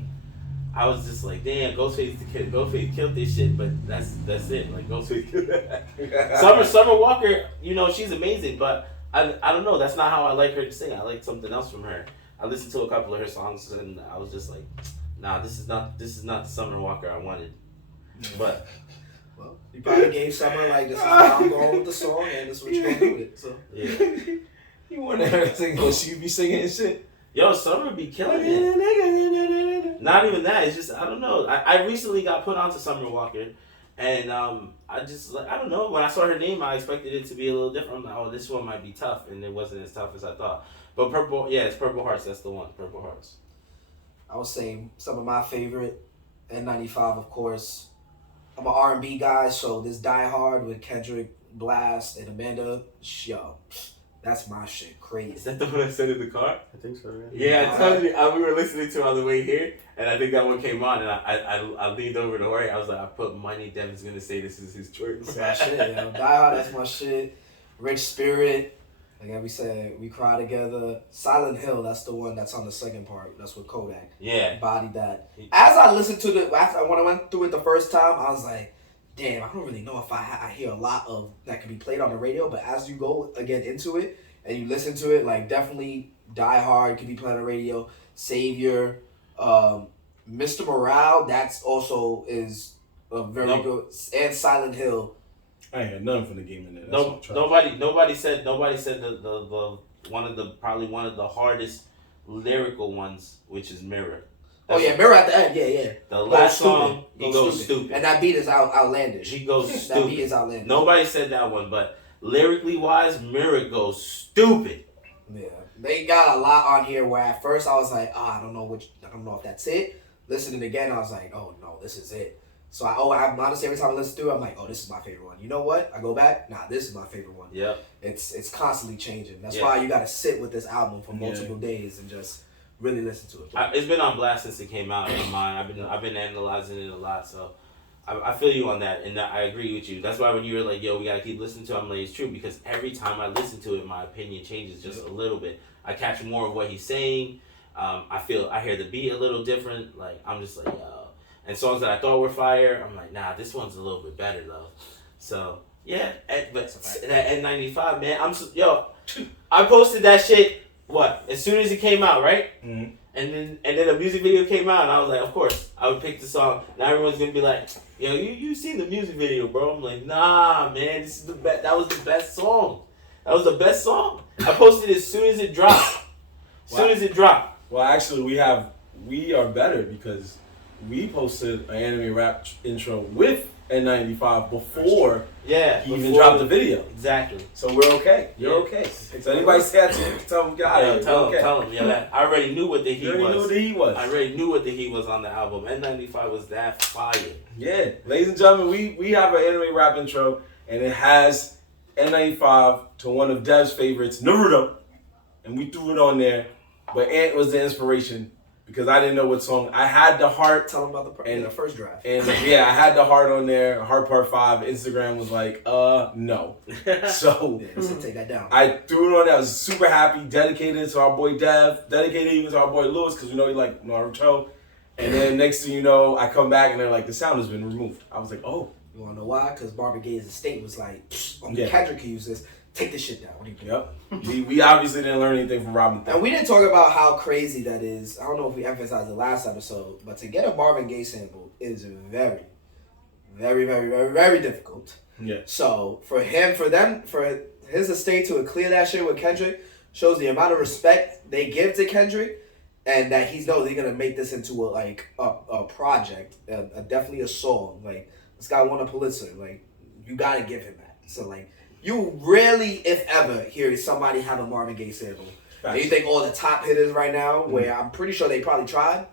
I was just like, damn, Ghostface killed this shit. But that's it. Like Ghostface killed that. Summer Walker, you know she's amazing, but I don't know. That's not how I like her to sing. I like something else from her. I listened to a couple of her songs and I was just like, nah, this is not the Summer Walker I wanted. But well, you probably gave Summer like, this is how I'm going with the song and this is what you're gonna do with it. So yeah. You wanted her to sing, but she be singing and shit. Yo, Summer be killing it. Not even that. It's just I don't know. I recently got put onto Summer Walker, and I just like I don't know. When I saw her name, I expected it to be a little different. I'm like, oh, this one might be tough, and it wasn't as tough as I thought. But it's Purple Hearts. That's the one. Purple Hearts. I was saying some of my favorite, N95, of course. I'm an R&B guy, so this Die Hard with Kendrick, Blast, and Amanda, yo, that's my shit. Crazy. Is that the one I said in the car? I think so, Yeah, I told you. We were listening to it on the way here, and I think that one came on, and I leaned over to Jorge. I was like, I put money Devin's going to say this is his choice. That's my shit, yo. Die Hard, that's my shit. Rich Spirit. Like we said, We Cry Together. Silent Hill, that's the one that's on the second part. That's with Kodak. Yeah. Bodied that. As I listened to when I went through it the first time, I was like, damn, I don't really know if I hear a lot of that can be played on the radio. But as you go again into it and you listen to it, like definitely Die Hard can be played on the radio. Savior, Mr. Morale, that's also is a very good. And Silent Hill. I ain't had nothing from the game in there. Nobody said the one of the hardest lyrical ones, which is Mirror. Mirror at the end, yeah. The last song, he goes stupid. And that beat is outlandish. He goes stupid. That beat is outlandish. Nobody said that one, but lyrically wise, Mirror goes stupid. Yeah, they got a lot on here where at first I was like, I don't know if that's it. Listening again, I was like, oh no, this is it. So I'm honestly, every time I listen to it, I'm like, oh, this is my favorite one. You know what? I go back, nah, this is my favorite one. Yeah. It's constantly changing. That's why you got to sit with this album for multiple days and just really listen to it. It's been on blast since it came out in my mind. I've been analyzing it a lot, so I feel you on that, and I agree with you. That's why when you were like, yo, we gotta keep listening to it, I'm like, it's true, because every time I listen to it, my opinion changes just a little bit. I catch more of what he's saying. I hear the beat a little different. Like, I'm just like, yo. And songs that I thought were fire, I'm like, nah, this one's a little bit better though. So yeah, but that N95, man, I posted that shit. What? As soon as it came out, right? Mm-hmm. And then a music video came out, and I was like, of course, I would pick the song. Now everyone's gonna be like, yo, you seen the music video, bro? I'm like, nah, man, this is the best. That was the best song. That was the best song. I posted it as soon as it dropped. Well, actually, we are better because we posted an anime rap intro with N95 before he even dropped the video. Exactly. So we're okay. You're okay. So anybody say that to you, tell them, God, tell him. Yeah, I already knew what the heat was. I already knew what the heat was on the album. N95 was that fire. Yeah, ladies and gentlemen, we have an anime rap intro, and it has N95 to one of Dev's favorites, Naruto, and we threw it on there. But Ant was the inspiration because I didn't know what song. I had the heart. Tell them about the first draft. And yeah, I had the heart on there. Heart Part 5. Instagram was like, no. So take that down. I threw it on there. I was super happy. Dedicated to our boy Dev. Dedicated even to our boy Lewis because we know he like Naruto. And then next thing you know, I come back and they're like, the sound has been removed. I was like, oh. You want to know why? Because Marvin Gaye's estate was like, Kendrick can use this. Take this shit down. What do you think? Yep. we obviously didn't learn anything from Robin Thicke. And we didn't talk about how crazy that is. I don't know if we emphasized the last episode, but to get a Marvin Gaye sample is very, very, very, very, very difficult. Yeah. So for his estate to clear that shit with Kendrick shows the amount of respect they give to Kendrick, and that he knows he's gonna make this into a project, definitely a song. Like, this guy won a Pulitzer. Like, you gotta give him that. So like. You rarely, if ever, hear somebody have a Marvin Gaye sample. And you think all the top hitters right now, where I'm pretty sure they probably tried,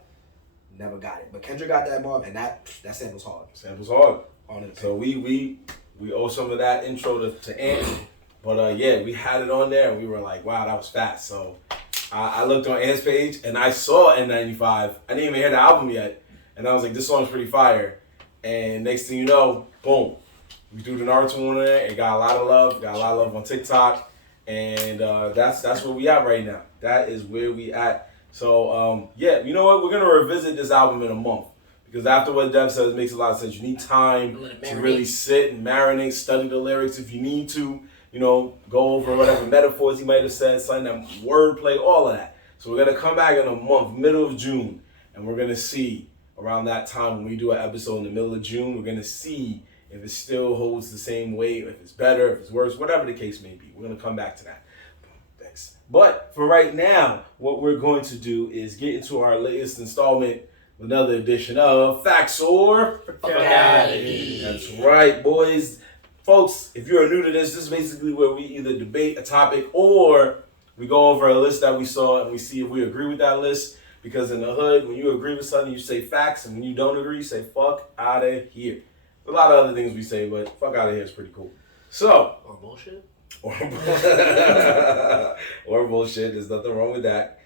never got it. But Kendrick got that Marvin, and that sample's hard. Sample's hard. So we owe some of that intro to Ant. But we had it on there, and we were like, wow, that was fast. So I looked on Ant's page, and I saw N95. I didn't even hear the album yet. And I was like, this song's pretty fire. And next thing you know, boom. We threw the Naruto on there. It got a lot of love. Got a lot of love on TikTok, and that's where we at right now. That is where we at. So you know what? We're gonna revisit this album in a month because after what Dev says, it makes a lot of sense. You need time to really sit and marinate, study the lyrics if you need to. You know, go over whatever metaphors he might have said, something that wordplay, all of that. So we're gonna come back in a month, middle of June, and we're gonna see around that time when we do an episode in the middle of June. We're gonna see if it still holds the same weight, if it's better, if it's worse, whatever the case may be. We're going to come back to that. Thanks. But for right now, what we're going to do is get into our latest installment, another edition of Facts or Fatality. That's right, boys. Folks, if you're new to this is basically where we either debate a topic or we go over a list that we saw and we see if we agree with that list. Because in the hood, when you agree with something, you say facts, and when you don't agree, you say fuck out of here. A lot of other things we say, but fuck out of here is pretty cool. So. Or bullshit. Or bullshit. There's nothing wrong with that.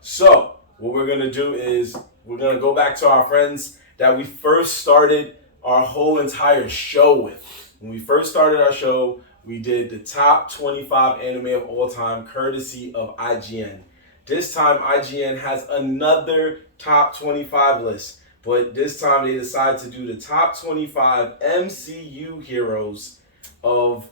So, what we're going to do is we're going to go back to our friends that we first started our whole entire show with. When we first started our show, we did the top 25 anime of all time, courtesy of IGN. This time, IGN has another top 25 list. But this time they decided to do the top 25 MCU heroes of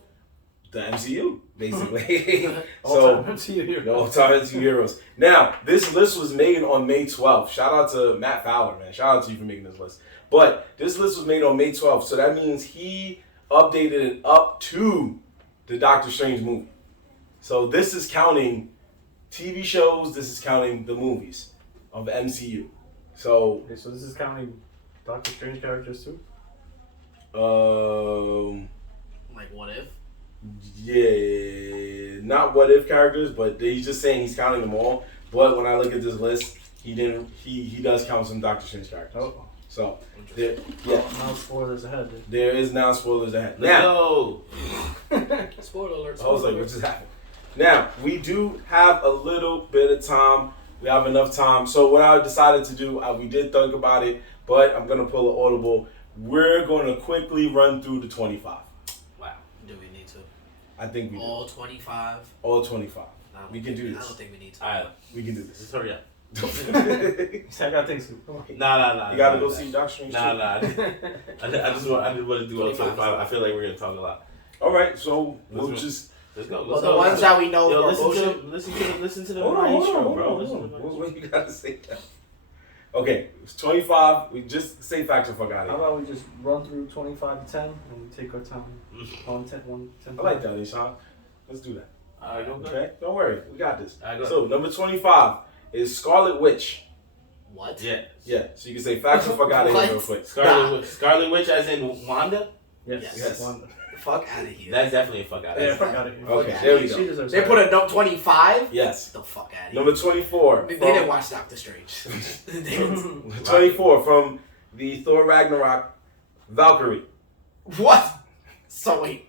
the MCU, basically. All-time MCU heroes. The all-time MCU heroes. Now, this list was made on May 12th. Shout out to Matt Fowler, man. Shout out to you for making this list. But this list was made on May 12th, so that means he updated it up to the Doctor Strange movie. So this is counting TV shows, this is counting the movies of the MCU. So this is counting Doctor Strange characters too? Like What If? Yeah, not what if characters, but he's just saying he's counting them all. But when I look at this list, he does count some Doctor Strange characters. Oh. So now spoilers ahead. Dude. There is now spoilers ahead. Now, Spoiler alert. I was like, what just happened? Now we do have a little bit of time. We have enough time. So what I decided to do, we did think about it, but I'm gonna pull an audible. We're gonna quickly run through the 25. Wow. Do we need to? I think we all 25. All 25. We can do this. I don't think we need to. Alright, we can do this. just hurry up. I got things to do. Nah. You gotta go see Doctor Strange. Nah. I just want to do all 25. I feel like we're gonna talk a lot. All right, so let's go. Well, the ones that we know. Yo, listen to the intro, bro. What you gotta say now? Okay, it's 25. We just say facts or fuck out of How here. about we just run through 25 to 10 and take our time on 10. I like that, Nishan. Let's do that. Alright, go Okay, don't worry, we got this. Alright, go. So number 25 is Scarlet Witch. What? Yeah. So you can say facts or fuck out of here real quick. Scarlet Witch as in Wanda? Yes. Fuck out of here. That's definitely a fuck out of here. Yeah, fuck out of here. Okay, there we go. They put a 25? Yes. The fuck out of here. Number 24. They didn't watch Doctor Strange. 24 from the Thor Ragnarok, Valkyrie. What? So wait.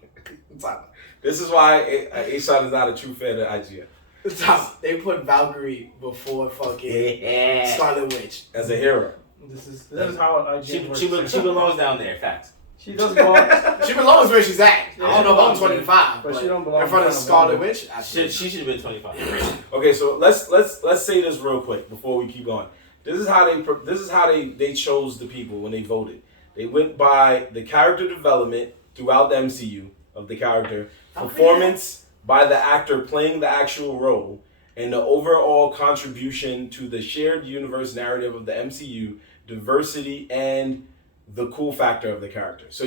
Stop. This is why A-Shot is not a true fan of IGN. Stop. They put Valkyrie before fucking Scarlet Witch. As a hero. This is how IGN works. She belongs down there, facts. She does belong. She belongs where she's at. I don't know about belongs 25, but she don't belong in front of Scarlet Witch. She should have been 25. Okay, so let's say this real quick before we keep going. This is how they chose the people when they voted. They went by the character development throughout the MCU of the character, performance by the actor playing the actual role, and the overall contribution to the shared universe narrative of the MCU, diversity, and the cool factor of the character. So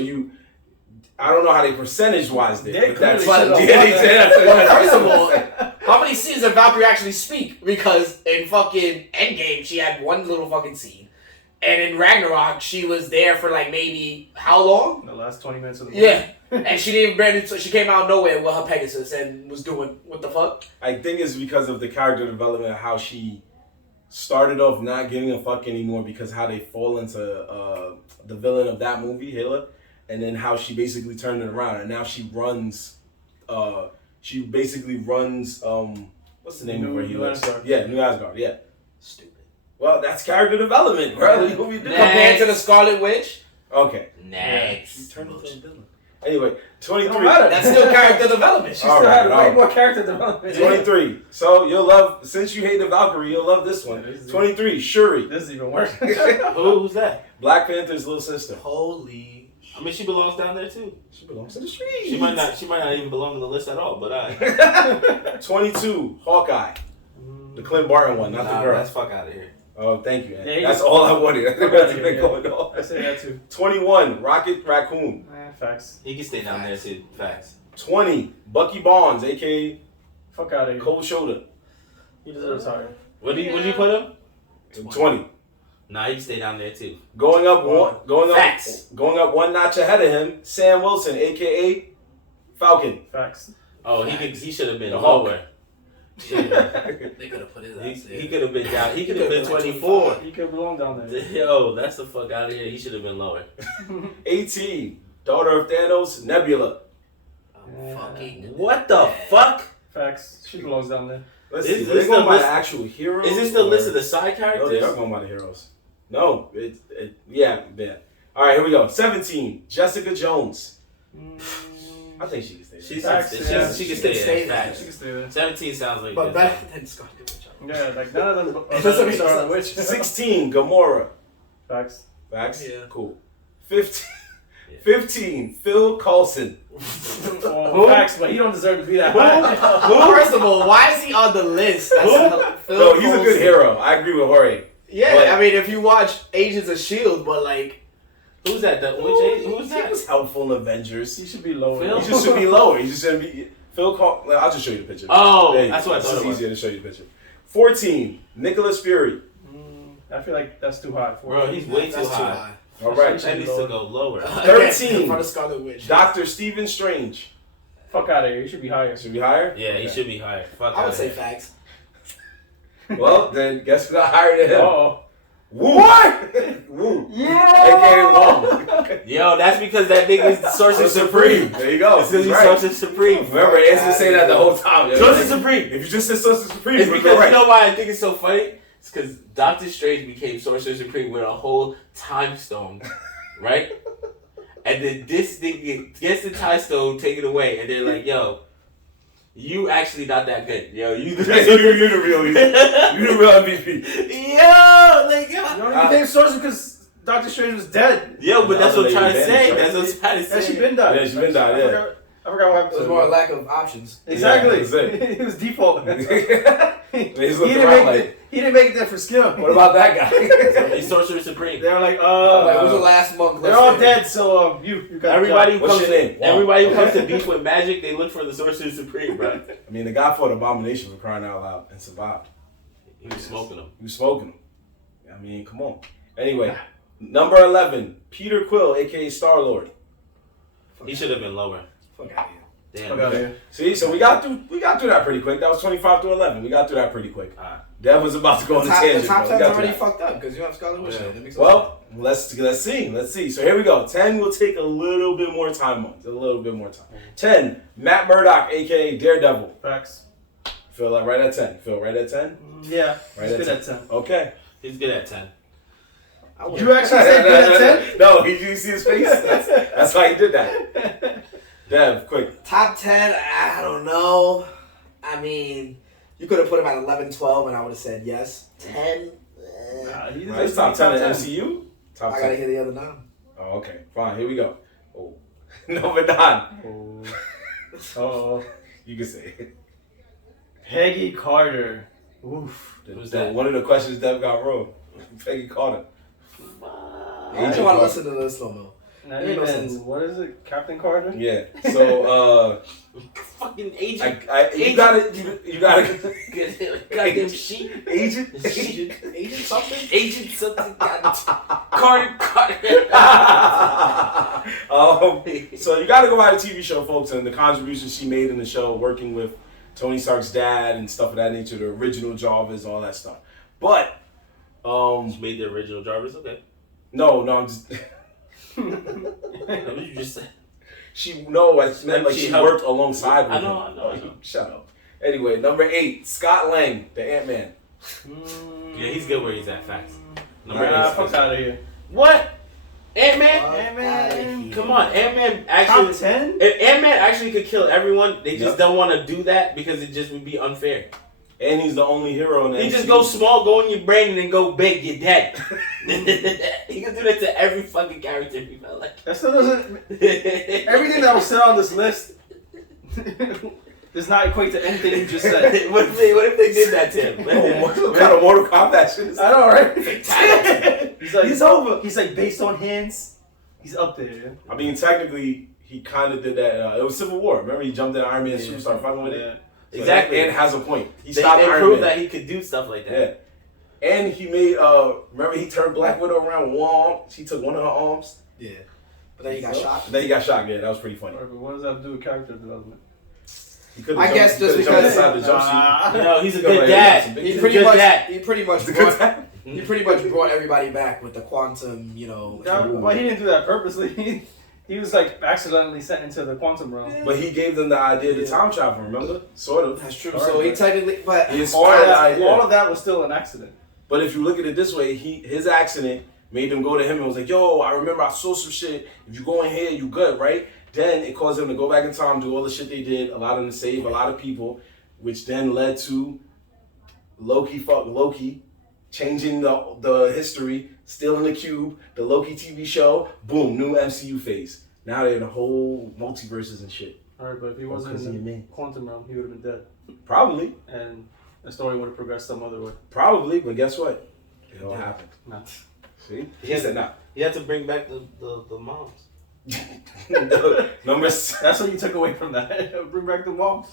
I don't know how they percentage-wise did. They but clearly First of all, how many scenes did Valkyrie actually speak? Because in fucking Endgame, she had one little fucking scene. And in Ragnarok, she was there for like maybe, how long? The last 20 minutes of the movie. Yeah. And she didn't even so she came out of nowhere with her Pegasus and was doing, what the fuck? I think it's because of the character development, how she started off not giving a fuck anymore because how they fall into the villain of that movie, Hitler, and then how she basically turned it around, and now she runs. She basically runs. What's the name of where he lives? Asgard. Yeah, New Asgard. Yeah. Stupid. Well, that's character development, bro. What you doing? Compared to the Scarlet Witch? Okay. Next. She turned into a villain. Anyway, 23. Don't matter. That's still character development. She still had way more character development. 23. So you'll love, since you hate the Valkyrie, you'll love this one. 23. Shuri. This is even worse. Who's that? Black Panther's little sister. Holy. I mean, she belongs down there too. She belongs to the streets. She might not even belong on the list at all. But 22. Hawkeye. The Clint Barton one, not the girl. That's fuck out of here. Oh, thank you, man. Yeah, that's all I wanted. That's been going on. I say that too. 21. Rocket Raccoon. Facts. He can stay down there too. Facts. 20. Bucky Barnes, aka Fuck out of here. Cold Shoulder. He deserves higher. What do you put him? 20. Nah, he can stay down there too. Going up Facts. one notch ahead of him, Sam Wilson, aka Falcon. Facts. Oh, he should have been The Hulk. lower. They could have put his ass He could have been down. He could have been 24. He could belong down there. Yo, that's the fuck out of here. He should have been lower. 18. Daughter of Thanos, Nebula. Fucking. What the fuck? Facts. She belongs down there. Let's Is see. this Are they going the by list- the actual heroes? Is this the or- list of the side No, they characters? are going by the heroes. No, yeah. All right, here we go. 17. Jessica Jones. I think she can stay there. She can stay there. there. Facts. She can stay there. 17 sounds like But good. better than Scarlet Witch. Yeah, like none of them are Doesn't make Scarlet sense. Witch. 16. Gamora. Facts. Facts? Yeah. Cool. 15. Phil Coulson. Facts, but he don't deserve to be that high. First of all, why is he on the list? Phil No, he's a Coulson. good hero. I agree with Jorge. Yeah, But- I mean, if you watch Agents of S.H.I.E.L.D., but like, Who's that? Who's He that? was helpful in Avengers. He should be lower. Phil? He just should be lower. He just shouldn't be. Phil Coulson. I'll just show you the picture. Oh, There you that's go. what I It's thought just it was. easier to show you the picture. 14. Nicholas Fury. I feel like that's too high. Bro, he's way too that's high. All right. That needs to go lower. 13. In front of Scarlet Witch. Dr. Stephen Strange. Fuck out of here. You should be higher. Should be higher? Yeah, he should be higher. Fuck I would outta say here. facts. Well, then guess who's not higher than him? Uh-oh. Woo! What? Woo. AKA Wong. Yo, that's because that nigga is Sorcerer Supreme. There you go. It's because he's Right. Sorcerer Supreme. Remember, Ace been saying that the whole time. Sorcerer Supreme. If you just said Sorcerer Supreme, It's you because right. you know why I think it's so funny? It's because Doctor Strange became Sorcerer Supreme with a whole time stone, right? And then this nigga gets the time stone taken away, and they're like, "Yo, you actually not that good. Yo, you You're the real MVP. yo, like You only became Sorcerer because Doctor Strange was dead. yo, but that's what I'm trying to Other say. lady That's what I'm trying to Yeah, she say. been died. Yeah, she been died, yeah. I forgot what happened It to was her. more a lack of options. Exactly. Yeah, that's it. It was default. They he, just looked didn't around make like, he didn't make it there for skill. what about that guy? He's Sorcerer Supreme. They were like, Like, who's the last monk? they're all dead, so you got Everybody who What's comes your name? everybody who comes to beef with magic, they look for the Sorcerer Supreme, bro. I mean, the guy fought Abomination for crying out loud and survived. He was smoking them. He was smoking him. I mean, come on. Anyway, number 11, Peter Quill, a.k.a. Star-Lord. He should have been lower. Fuck out of here. Damn. Fuck out of here. See, so we got through that pretty quick. That was 25 to 11. We got through that pretty quick. Dev was about to go on the tangent. The top bro. We 10's got already through that. fucked up because you have Scarlet Witch. Yeah. That makes sense. Well, let's see. So here we go. 10 will take a little bit more time on. A little bit more time. 10, Matt Murdock, a.k.a. Daredevil. Facts. Feel like right at 10. Feel right at 10? Yeah, Right he's at good at 10. Okay. He's good at 10. You actually said good at 10? No, did you see his face? That's why he did that. Dev, quick. Top 10, I don't know. I mean, you could have put him at 11, 12, and I would have said yes. 10, He's top 10 in MCU? Top I 10. gotta hear the other 9. Oh, okay. Fine. Here we go. Oh. Number 9. Oh. You can say it. Peggy Carter. Oof. Who's that? One of the questions Dev got wrong. Peggy Carter. I don't want to listen to this no more. Not Ain't no even, sense. what is it? Captain Carter? Yeah. So, Fucking agent. you gotta. Goddamn sheep. Agent? Agent something? Agent something. Carter. So you gotta go by the TV show, folks, and the contributions she made in the show, working with Tony Stark's dad and stuff of that nature, the original Jarvis, all that stuff. But, Just made the original Jarvis. Okay. no, I'm just. What did you just say? I meant like She she helped- worked alongside with I know, him. I know. Shut up. Anyway, number 8, Scott Lang, the Ant-Man. Yeah, he's good where he's at. Facts. Number Nah, eight. Fuck out of here. What? Ant-Man? Ant-Man. Come on, Ant-Man Top actually. 10? If Ant-Man actually could kill everyone, they just Yep. don't want to do that because it just would be unfair. And he's the only hero in the He just MCU. go small, go in your brain, and then go big, you're dead. He can do that to every fucking character he felt like. That still doesn't. Everything that was said on this list does not equate to anything you just said. what if they did that to him? What kind of Mortal Kombat shit is that? I know, right? He's like, He's over. He's like, based on hands, he's up there. I mean, technically, he kind of did that. It was Civil War. Remember, he jumped in Iron Man's suit, started fighting with it. So Exactly. And has a point. He They stopped Iron proved Man. that he could do stuff like that. Yeah. And he made, remember he turned Black Widow around one arm. She took one of her arms. Yeah. But then he got shot. And then he got shot. Yeah, that was pretty funny. Alright, but what does that have to do with character development? He could've I jumped- guess he could've just jumped because- inside the jumpsuit. You know, he's a Go good right dad. ahead. He He's a pretty good much dad. he pretty much It's a good brought, time. he pretty much brought everybody back with the quantum, you know. But he didn't do that purposely. He was like accidentally sent into the quantum realm. But he gave them the idea to Yeah. time travel, remember? Sort of. That's true. All So right, he but- technically, but He All inspired the of, idea. all of that was still an accident. But if you look at it this way, his accident made them go to him and was like, yo, I remember I saw some shit. If you go in here, you good, right? Then it caused them to go back in time, do all the shit they did, allow them to save a lot of people, which then led to Loki, changing the history, stealing the cube, the Loki TV show, boom, new MCU phase. Now they're in a whole multiverses and shit. Alright, but if he wasn't Because of in your the man. quantum realm, he would have been dead. Probably, And the story would have progressed some other way. but guess what? It all happened. Nah. See? He Yeah. said nah. He had to bring back the moms. Number 6. That's what you took away from that. Bring back the moms.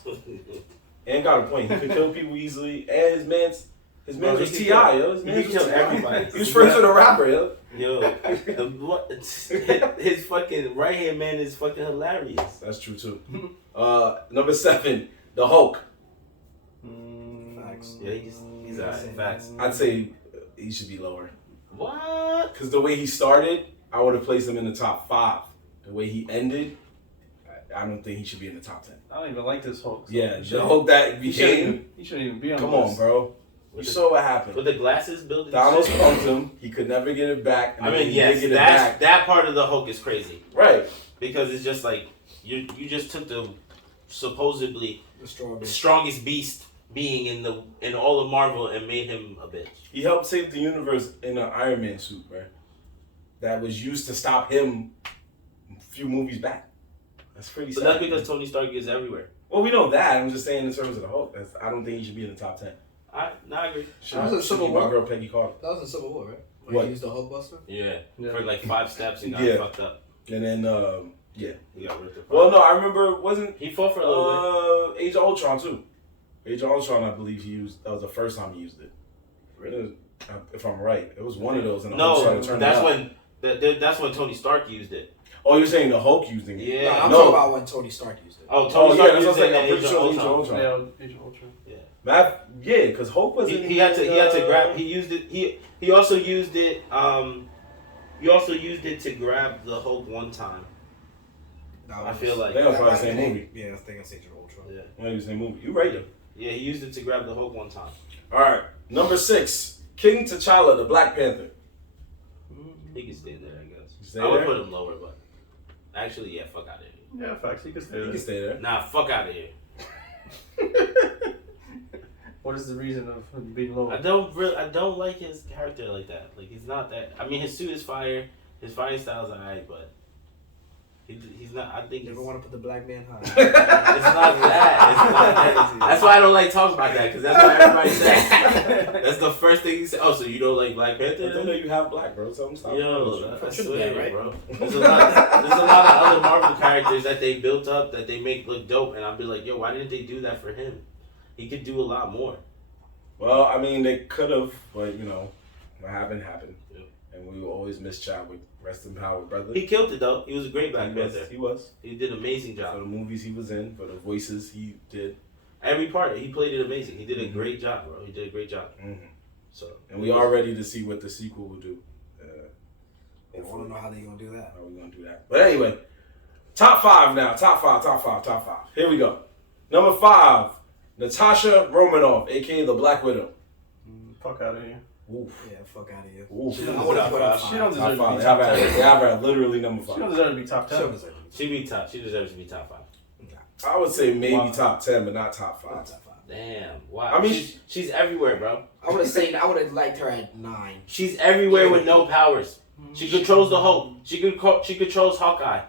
And got a point. He could kill people easily. And his man's His man was T.I., yo. He killed everybody. He was friends with a rapper, yo. Yo, his fucking right hand man is fucking hilarious. That's true too. Number 7, the Hulk. Facts. Yeah, he's alright. Facts. I'd say he should be lower. What? Because the way he started, I would have placed him in the top 5. The way he ended, I don't think he should be in the top 10. I don't even like this Hulk. So Yeah, the Hulk that became. He shouldn't even be on. Come the on, list. bro. You saw what happened. With the glasses building. Thanos punked him. He could never get it back. I mean, yes, that part of the Hulk is crazy. Right. Because it's just like you just took the supposedly The strongest beast being in all of Marvel and made him a bitch. He helped save the universe in an Iron Man suit, bro. That was used to stop him a few movies back. That's pretty sad. But that's because Tony Stark is everywhere. Well, we know that. I'm just saying in terms of the Hulk. I don't think he should be in the top 10. I agree. That was a Civil War. My girl Peggy Carter. That was in Civil War, right? When What? he used the Hulk Buster? Yeah. For like 5 steps and got fucked up. And then, yeah. He got ripped apart. Well, no, I remember, wasn't... He fought for a little bit. Age of Ultron, too. Age of Ultron, I believe he used... That was the first time he used it. Really? If I'm right. It was one of those. And No, that's when Tony Stark used it. Oh, you're saying the Hulk used it? Yeah. No, I'm talking about when Tony Stark used it. Oh, Tony Stark used it in I'm pretty Age of sure Age of Ultron. Ultron. Yeah, Age of Ultron. Yeah. Yeah, because Hulk was He had to grab. He used it. He also used it. He also used it to grab the Hulk one time. I feel like they don't probably the same movie. Yeah, I think it's Age of Ultron. Yeah. Maybe the same movie. You right though. Yeah, he used it to grab the Hulk one time. All right, number 6, King T'Challa, the Black Panther. He can stay there, I guess. Stay I would there? put him lower, but actually, yeah, fuck out of here. Yeah, facts. He can stay He there. can stay there. Nah, fuck out of here. What is the reason of him being low? I don't like his character like that. Like he's not that. I mean, his suit is fire. His fighting style's alright, but he's not. I think You it's, ever want to put the black man high? it's not that. It's not that. That's why I don't like talking about that because that's what everybody says. That's the first thing he said. Oh, so you don't like Black Panther? I don't know you have black, bro. Tell him stop. Yo, I swear, right? bro. There's a lot of other Marvel characters that they built up that they make look dope, and I'll be like, yo, why didn't they do that for him? He could do a lot more. Well, I mean, they could have, but you know, what happened. Yeah. And we will always miss Chadwick. Rest in power, brother. He killed it though. He was a great Black Panther. He was. He did an amazing For job. the movies he was in, for the voices he did. Every part, he played it amazing. He did a great job, bro. He did a great job. Mm-hmm. So, and we are ready to see what the sequel will do. I want to know how they're going to do that. How we going to do that? But anyway, top 5 now. Top five. Here we go. Number 5, Natasha Romanoff, a.k.a. the Black Widow. Fuck out of here. Oof. Yeah, fuck out of here. Oof. I would have put her She don't Top deserve to 5. be They top have 10. her, they have her literally number She don't 5. deserve to be top 10. she be top. She deserves to be top 5. I would say maybe Wow. top 10, but not top 5. Not top 5. Damn. Wow. I mean, she's everywhere, bro. I would have liked her at 9. She's everywhere with no powers. She controls the Hulk. She controls Hawkeye.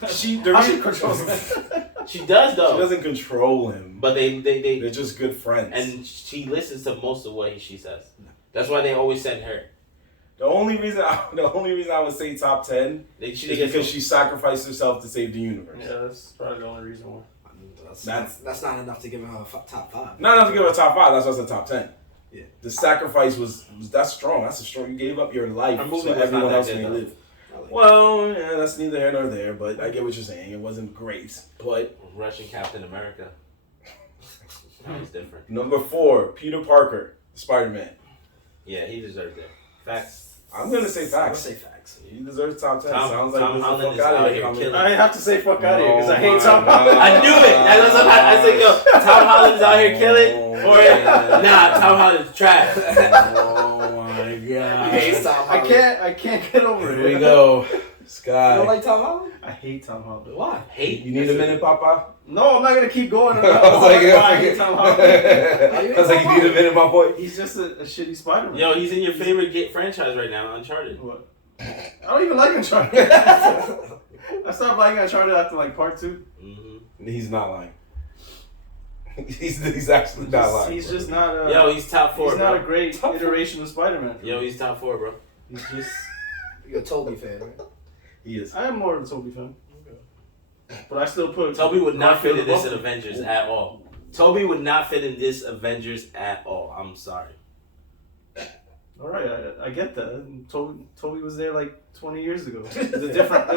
How she controls that? She does though. She doesn't control him. But They're just good friends. and she listens to most of what she says. That's why they always send her. The only reason I would say top 10 is because she sacrificed herself to save the universe. Yeah, that's probably the only reason why. That's not enough to give her a top 5. Not enough to give her a top 5. That's why I said top 10. Yeah. The sacrifice was that's strong. That's a strong. You gave up your life Her movie so was everyone not that else good, may though. live. Well, yeah, that's neither here nor there. But I get what you're saying. It wasn't great, but Russian Captain America. That was different. number 4, Peter Parker, Spider-Man. Yeah, he deserved it. Facts. I'm gonna say I'm facts. gonna say facts. He deserves top 10. Tom Sounds like Holland this is is fuck out out here of killing. I have to say fuck out of here because I hate Tom my Holland. I knew it. That's what I said, yo, Tom Holland's out here killing. Or nah, Tom Holland's trash. Oh my He god. hates Tom Holland. I can't get over it. Here we go. You don't Sky. like Tom Holland? I hate Tom Holland. Why? Hate. You need a minute, Papa? No, I'm not gonna keep going. I was like, why I hate Tom Holland. I was like, you need a minute, my boy? He's just a shitty Spider-Man. Yo, he's in your favorite franchise right now, Uncharted. What? I don't even like Uncharted. I stopped liking Uncharted after like part 2. Mm-hmm. He's not lying. He's actually not lying. He's bro. just not a. Yo, he's top 4, He's bro. not a great iteration of Spider-Man. Yo, he's top 4, bro. He's just. You're a Toby fan, right? He is. I am more of a Toby fan. But I still put. Toby would not fit in this Garfield in Avengers at all. Toby would not fit in this Avengers at all. I'm sorry. All right, I get that. Toby was there like 20 years ago. It was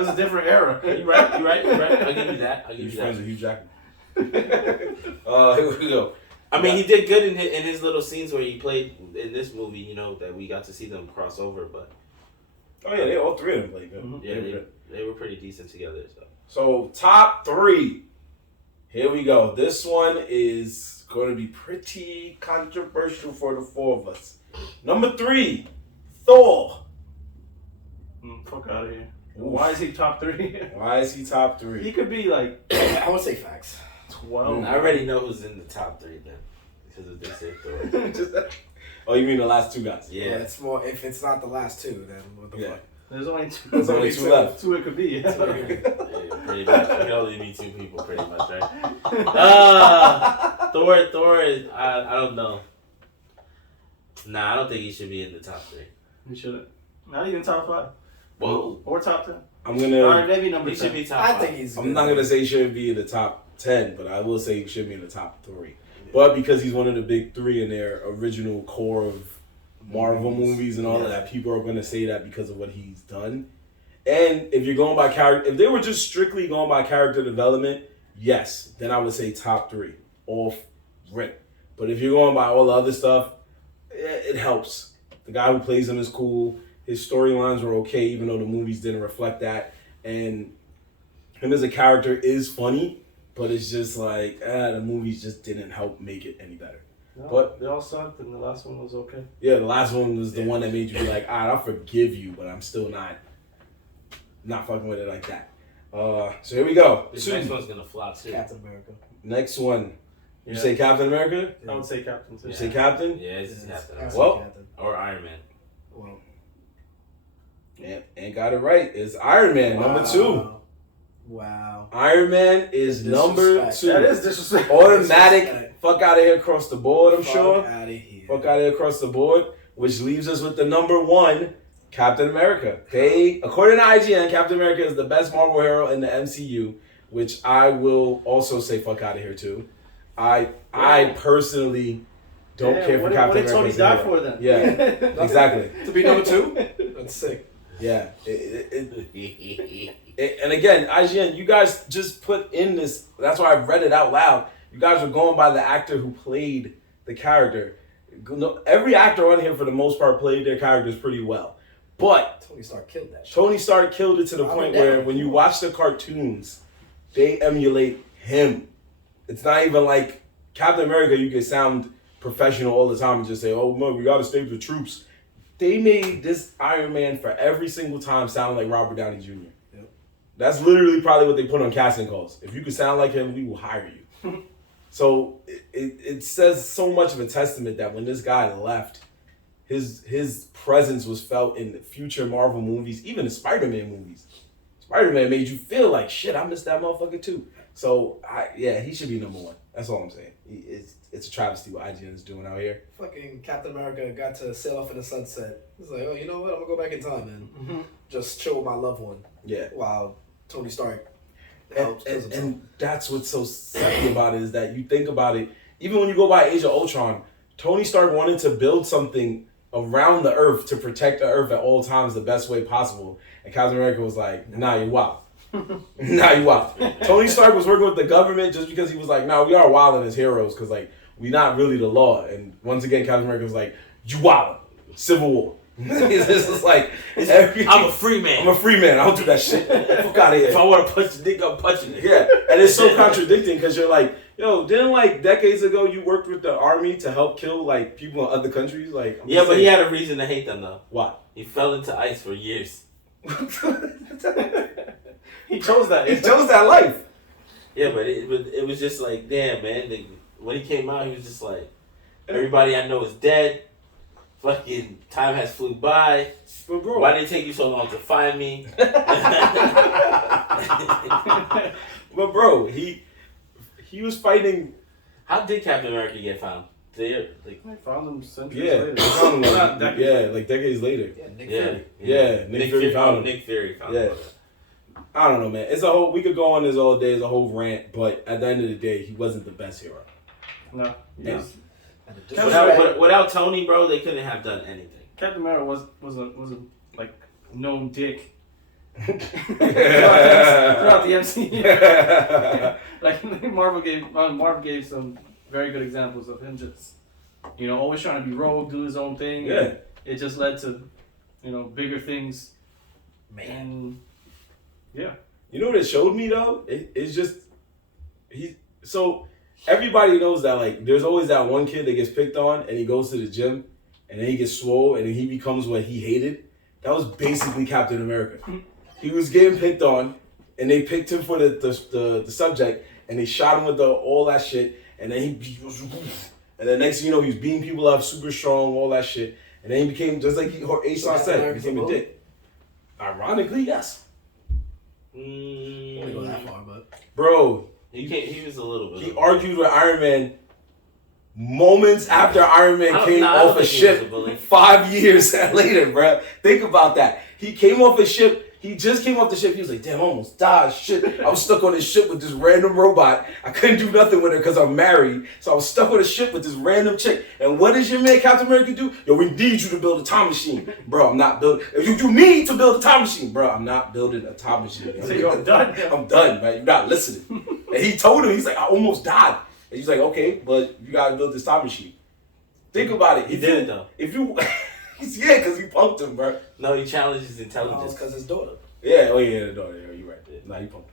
a different era. You're right. I'll give you that. He's friends with Hugh Jackman. Here we go. I mean, he did good in his little scenes where he played in this movie, you know, that we got to see them cross over, but... Oh, yeah, all three of them played good. Mm-hmm. Yeah, they were pretty decent together, So, top 3. Here we go. This one is going to be pretty controversial for the 4 of us. Number 3, Thor. Fuck out of here. Why is he top 3? Why is he top 3? He could be like... I would say facts. 12. I already know who's in the top 3 then. Because if they say Thor. Oh, you mean the last 2 guys? Yeah. It's more, if it's not the last 2, then what the fuck? There's only 2. There's only 2 left. 2 it could be. Yeah, pretty much. It can only be 2 people, pretty much, right? Thor is, I don't know. Nah, I don't think he should be in the top 3. He shouldn't. Not even top 5. Whoa. Or top 10. I'm gonna. Alright, maybe number 10. He should be top 5. I think he's. I'm not gonna say he shouldn't be in the top 10, but I will say he should be in the top 3. But because he's one of the big 3 in their original core of Marvel movies and all of that, people are gonna say that because of what he's done. And if you're going by character, if they were just strictly going by character development, yes, then I would say top 3, off rip. But if you're going by all the other stuff, it helps. The guy who plays him is cool. His storylines were okay, even though the movies didn't reflect that. And him as a character is funny, but it's just like, the movies just didn't help make it any better. No, but they all sucked, and the last one was okay. Yeah, the last one was the one that made you be like, I'll forgive you, but I'm still not fucking with it like that. So here we go. This next one's gonna flop too. Captain America. Next one. You say Captain America? I would say Captain too. You say Captain? Yeah, it's Captain. Well, or Iron Man. Well, yeah, ain't got it right. It's Iron Man, number 2. Wow. Iron Man is number 2. That is disrespectful. Automatic. Fuck out of here across the board, I'm sure. Fuck out of here. Fuck out of here across the board, which leaves us with the number 1, Captain America. According to IGN, Captain America is the best Marvel hero in the MCU, which I will also say fuck out of here too. I personally don't care for Captain America. What did Tony die for then? Yeah, exactly. To be number 2? That's sick. Yeah. And again, IGN, you guys just put in this. That's why I read it out loud. You guys are going by the actor who played the character. Every actor on here, for the most part, played their characters pretty well. But Tony Stark killed that shit. Tony Stark killed it to the point where when you watch the cartoons, they emulate him. It's not even like Captain America, you can sound professional all the time and just say, oh, man, we got to stay with the troops. They made this Iron Man for every single time sound like Robert Downey Jr. Yep. That's literally probably what they put on casting calls. If you could sound like him, we will hire you. So it says so much of a testament that when this guy left, his presence was felt in future Marvel movies, even the Spider-Man movies. Spider-Man made you feel like, shit, I missed that motherfucker too. So, he should be number 1. That's all I'm saying. It's a travesty what IGN is doing out here. Fucking Captain America got to sail off in the sunset. He's like, oh, you know what? I'm going to go back in time and just chill with my loved one. Yeah. While Tony Stark and that's what's so sucky about it is that you think about it, even when you go by Age of Ultron, Tony Stark wanted to build something around the Earth to protect the Earth at all times the best way possible. And Captain America was like, nah, you wild. Nah, you wild. Tony Stark was working with the government just because he was like, nah, we are wilding as heroes because, like, we not really the law. And once again, Captain America was like, you wild. Civil War. It's just like, I'm a free man. I'm a free man. I don't do that shit. Fuck out of here. If I want to punch the dick, I'm punching it. Yeah. And it's so contradicting because you're like, yo, didn't like decades ago you worked with the army to help kill like people in other countries? Like, yeah, but he had a reason to hate them though. Why? He fell into ice for years. He chose that. He chose that life. Yeah, but it was just like, damn, man. When he came out, he was just like, everybody I know is dead. Fucking time has flew by. But bro, why did it take you so long to find me? But bro, he was fighting. How did Captain America get found? They found him centuries later. They found him like decades later. Yeah, Nick Fury. Yeah, Nick Fury found him. Nick Fury found him. I don't know, man. We could go on this all day as a whole rant, but at the end of the day, he wasn't the best hero. No. Yeah. Without Tony, bro, they couldn't have done anything. Captain America was a like known dick throughout the MCU. Like Marvel gave some very good examples of him just always trying to be rogue, do his own thing. Yeah. It just led to bigger things. Man. And yeah. You know what it showed me though? It's just so everybody knows that like there's always that one kid that gets picked on and he goes to the gym and then he gets swole and then he becomes what he hated. That was basically Captain America. He was getting picked on and they picked him for the subject and they shot him with all that shit and then he was and then next thing you know he was beating people up, super strong, all that shit. And then he became just like Aesop said, he became a dick. Ironically, yes. Wouldn't go that far, but bro, he was a little bit. He argued with Iron Man moments after Iron Man came off a ship 5 years later, bro. Think about that. He came off a ship. He just came off the ship. He was like, damn, I almost died. Shit. I was stuck on this ship with this random robot. I couldn't do nothing with her because I'm married. So I was stuck on a ship with this random chick. And what does your man Captain America do? Yo, we need you to build a time machine. Bro, I'm not building. You need to build a time machine. Bro, I'm not building a time machine. So yo, I'm done. I'm done, man. You're not listening. And he told him, he's like, I almost died. And he's like, okay, but you got to build this time machine. Think about it. He did it, though. Yeah, because he punked him, bro. No, he challenged his intelligence. because his daughter. Yeah, the daughter. Yeah, you're right. Nah, he punked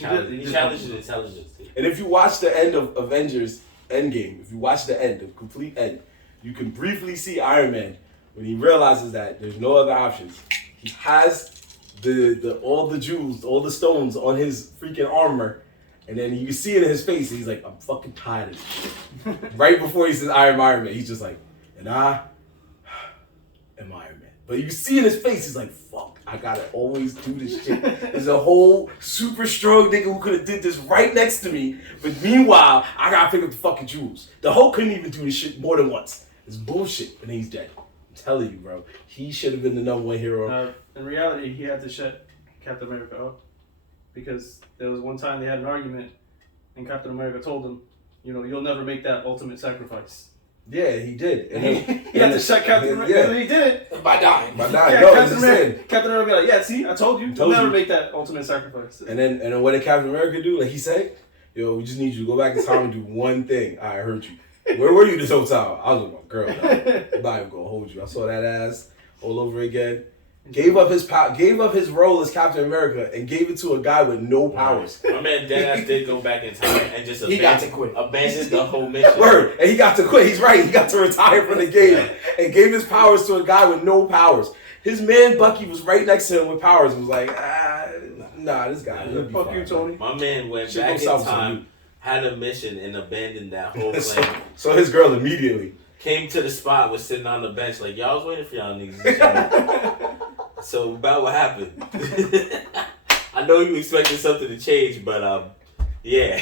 him. He challenged his intelligence. And if you watch the end of Avengers Endgame, if you watch the end, the complete end, you can briefly see Iron Man when he realizes that there's no other options. He has all the jewels, all the stones on his freaking armor, and then you can see it in his face. And he's like, I'm fucking tired of this shit. Right before he says Iron Man, he's just like, and I am Iron Man. But you can see in his face, he's like, fuck, I gotta always do this shit. There's a whole super strong nigga who could have did this right next to me, but meanwhile, I gotta pick up the fucking jewels. The Hulk couldn't even do this shit more than once. It's bullshit, and then he's dead. I'm telling you, bro. He should have been the #1 hero. In reality, he had to shut Captain America up because there was one time they had an argument, and Captain America told him, you'll never make that ultimate sacrifice. Yeah, he did. And he had to shut Captain America. Yeah. And he did it. By dying. Yeah, no, Captain America be like, yeah, see, I told you. You'll never make that ultimate sacrifice. And then what did Captain America do? Like he said, yo, we just need you to go back in time and do one thing. I heard you. Where were you this whole time? I was with my girl. I'm not even gonna hold you. I saw that ass all over again. Gave up his role as Captain America and gave it to a guy with no powers. My man Deadass did go back in time and just abandoned the whole mission. Word, and he got to quit. He's right. He got to retire from the game and gave his powers to a guy with no powers. His man Bucky was right next to him with powers and was like, nah, this guy. Fuck you, Tony. My man went back in time, had a mission, and abandoned that whole plan. So his girl immediately came to the spot, was sitting on the bench like, y'all was waiting for y'all niggas. So about what happened. I know you expected something to change, but yeah.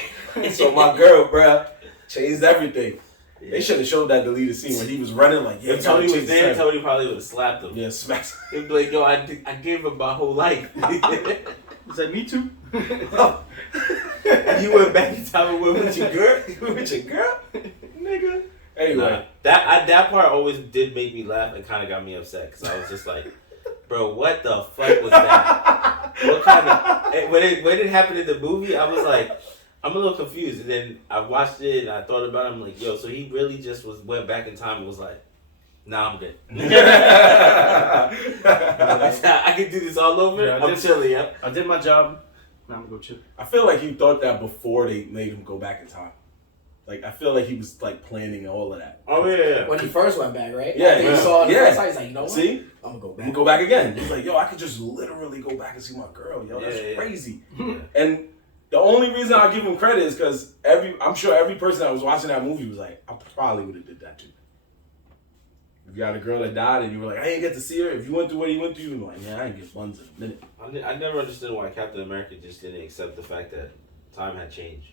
So my girl, bruh, changed everything. Yeah. They should have showed that deleted scene when he was running like, yeah. If Tony was there, Tony probably would have slapped him. Yeah, smacked. He'd be like, yo, I gave him my whole life. Is that me too? And you went back in time and went with your girl? You went with your girl? Nigga. Anyway. That part always did make me laugh and kind of got me upset because I was just like, bro, what the fuck was that? What kind of... When it happened in the movie, I was like, I'm a little confused. And then I watched it and I thought about it. I'm like, yo, so he really just went back in time and was like, nah, I'm good. I can do this all over. Yeah, I'm chilling, yeah. I did my job. Now I'm going to go chill. I feel like he thought that before they made him go back in time. Like, I feel like he was, like, planning all of that. Oh, yeah. When he first went back, right? Yeah. He saw it the first time, he's like, you know what? See? I'm going to go back. I'm going to go back again. He's like, yo, I could just literally go back and see my girl. Yo, that's crazy. Yeah. And the only reason I give him credit is because I'm sure every person that was watching that movie was like, I probably would have did that too. If you got a girl that died and you were like, I didn't get to see her. If you went through what he went through, you'd be like, man, I didn't get buns in a minute. I never understood why Captain America just didn't accept the fact that time had changed.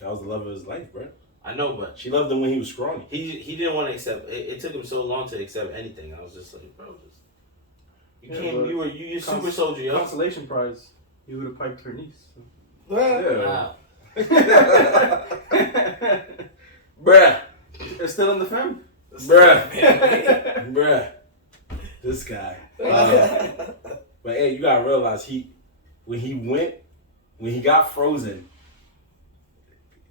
That was the love of his life, bro. I know, but she loved him when he was scrawny. He didn't want to accept. It took him so long to accept anything. I was just like, bro, you super soldier, yo. Consolation prize. You would have piped her niece. So. Yeah. Wow. Bruh. It's still in the film. Bruh. This guy. But hey, you gotta realize when he got frozen,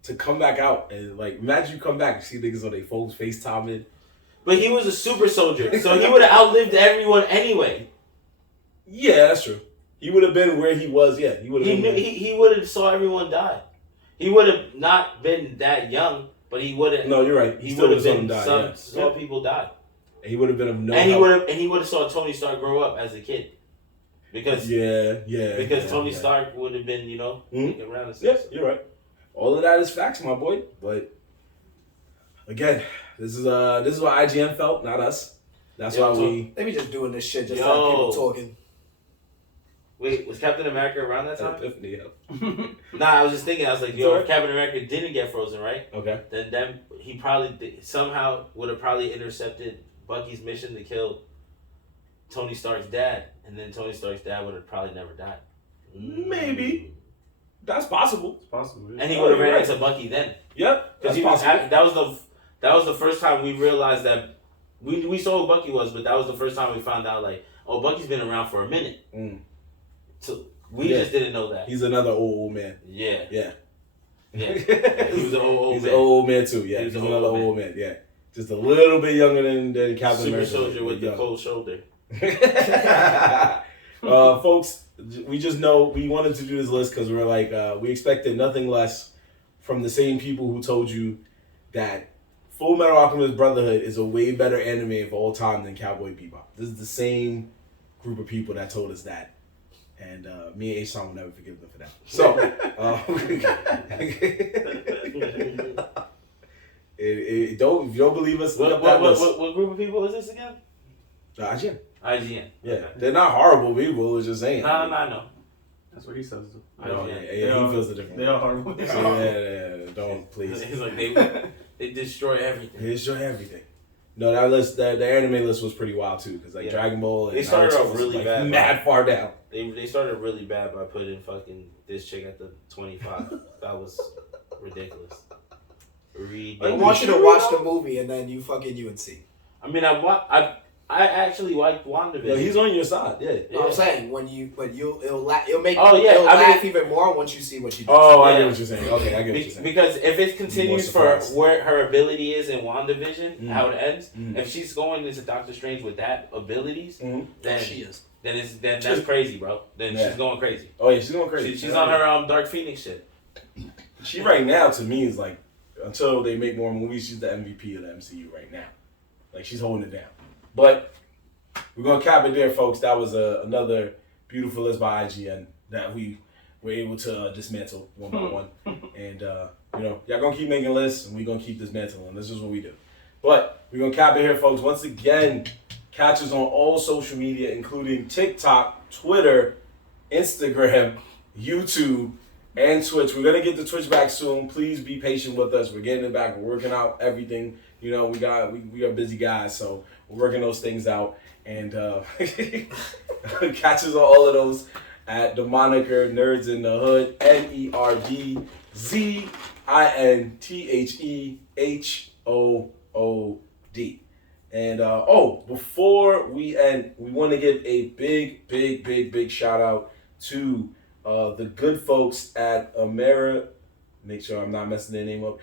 to come back out and like imagine you come back and see niggas on their phones FaceTiming. But he was a super soldier, so he would have outlived everyone anyway. Yeah, that's true. He would have been where he was. Yeah, he would have. He would have saw everyone die. He would have not been that young, but he would have. No, you're right. He would have been saw people die. And he would have been of no. And he would have saw Tony Stark grow up as a kid. Because Tony Stark would have been, around the Yes, you're right. All of that is facts, my boy. But again, this is what IGN felt, not us. That's why they be just doing this shit just to have people talking. Wait, was Captain America around that time? Epiphany, Nah, I was just thinking. I was like, if Captain America didn't get frozen, right? Okay. Then he probably somehow would have probably intercepted Bucky's mission to kill Tony Stark's dad, and then Tony Stark's dad would have probably never died. Maybe. That's possible. It's possible. Yeah. And he would have ran into Bucky then. Yep. Because that was the first time we realized that we saw who Bucky was, but that was the first time we found out Bucky's been around for a minute. So we just didn't know that. He's another old man. Yeah. Yeah. Yeah. He was an old He's man. an old man too. Yeah. He's another old man. Yeah. Just a little bit younger than Captain America. Super soldier with the cold shoulder. Folks, we just know we wanted to do this list because we're like we expected nothing less from the same people who told you that Full Metal Alchemist Brotherhood is a way better anime of all time than Cowboy Bebop. This is the same group of people that told us that. And me and H-Son will never forgive them for that. So, if you don't believe us, look up that list. What group of people is this again? IGN. IGN. Yeah, okay. They're not horrible people. It's just saying. No, I know. That's what he says. He feels a different. They are horrible. Yeah, don't please. He's like they destroy everything. They destroy everything. No, that list, the anime list was pretty wild too, because Dragon Ball. And they started off really bad. Mad far down. They started really bad by putting fucking this chick at the 25. That was ridiculous. I want you to watch the movie and then you fucking UNC. I mean, I actually liked WandaVision. No, he's on your side. Yeah. I'm saying it'll make laugh even more once you see what she does. Oh, I get what you're saying. Okay, I get what you're saying. Because if it continues for where her ability is in WandaVision, how it ends, if she's going into Doctor Strange with that abilities, then she is. Then that's crazy, bro. Then she's going crazy. Oh yeah, she's going crazy. She's on her Dark Phoenix shit. She right now to me is like, until they make more movies, she's the MVP of the MCU right now. Like she's holding it down. But we're gonna cap it there, folks. That was another beautiful list by IGN that we were able to dismantle one by one. And y'all gonna keep making lists, and we're gonna keep dismantling. This is what we do. But we're gonna cap it here, folks. Once again, catch us on all social media, including TikTok, Twitter, Instagram, YouTube, and Twitch. We're gonna get the Twitch back soon. Please be patient with us. We're getting it back. We're working out everything. We are busy guys, so we're working those things out. And catch us on all of those at the moniker Nerdz in the Hood, NERDZINTHEHOOD. And before we end, we want to give a big shout out to the good folks at make sure I'm not messing their name up.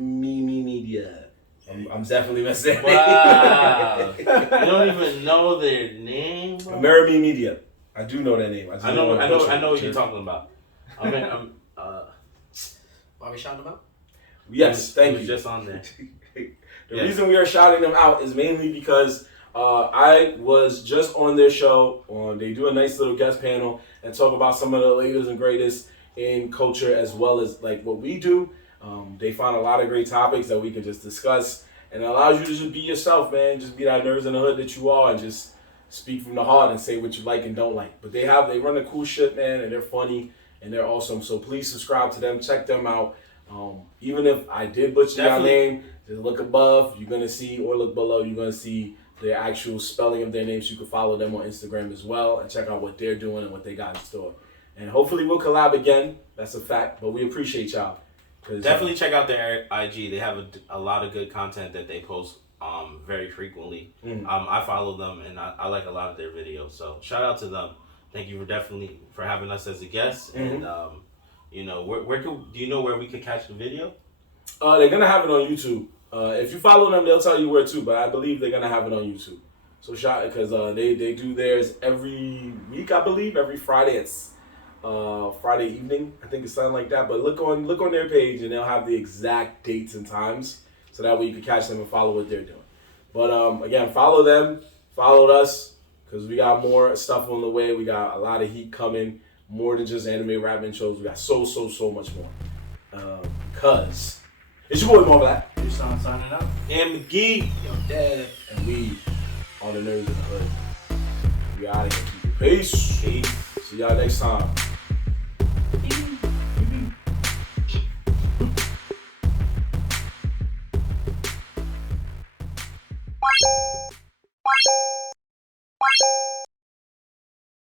Media. I'm definitely messing. Wow. You don't even know their name, bro? Amerime Media. I do know that name. I know what you're talking about. Why are we shouting them out? Yes, thank you. Just on there. The reason we are shouting them out is mainly because I was just on their show. They do a nice little guest panel and talk about some of the latest and greatest in culture as well as like what we do. They find a lot of great topics that we can just discuss, and it allows you to just be yourself, man. Just be that Nerdz in the Hood that you are, and just speak from the heart and say what you like and don't like. But they run the cool shit, man, and they're funny and they're awesome. So please subscribe to them, check them out. Even if I did butcher your name, just look above, you're gonna see, or look below, you're gonna see the actual spelling of their names. You can follow them on Instagram as well and check out what they're doing and what they got in store. And hopefully we'll collab again. That's a fact. But we appreciate y'all. Definitely check out their IG. They have a lot of good content that they post very frequently. I follow them and I like a lot of their videos. So shout out to them. Thank you for having us as a guest. And you know, do you know where we could catch the video? They're gonna have it on YouTube. If you follow them, they'll tell you where to. But I believe they're gonna have it on YouTube. So shout because they do theirs every week. I believe every Friday. It's Friday evening. I think it's something like that. But look on their page and they'll have the exact dates and times. So that way you can catch them and follow what they're doing. But again, follow them, follow us, because we got more stuff on the way. We got a lot of heat coming, more than just anime rapping shows. We got so much more. Because it's your boy Mo Black. You're signing out. And McGee. Yo, Dev. And we are the Nerds in the Hood. We out of here. Peace. See y'all next time.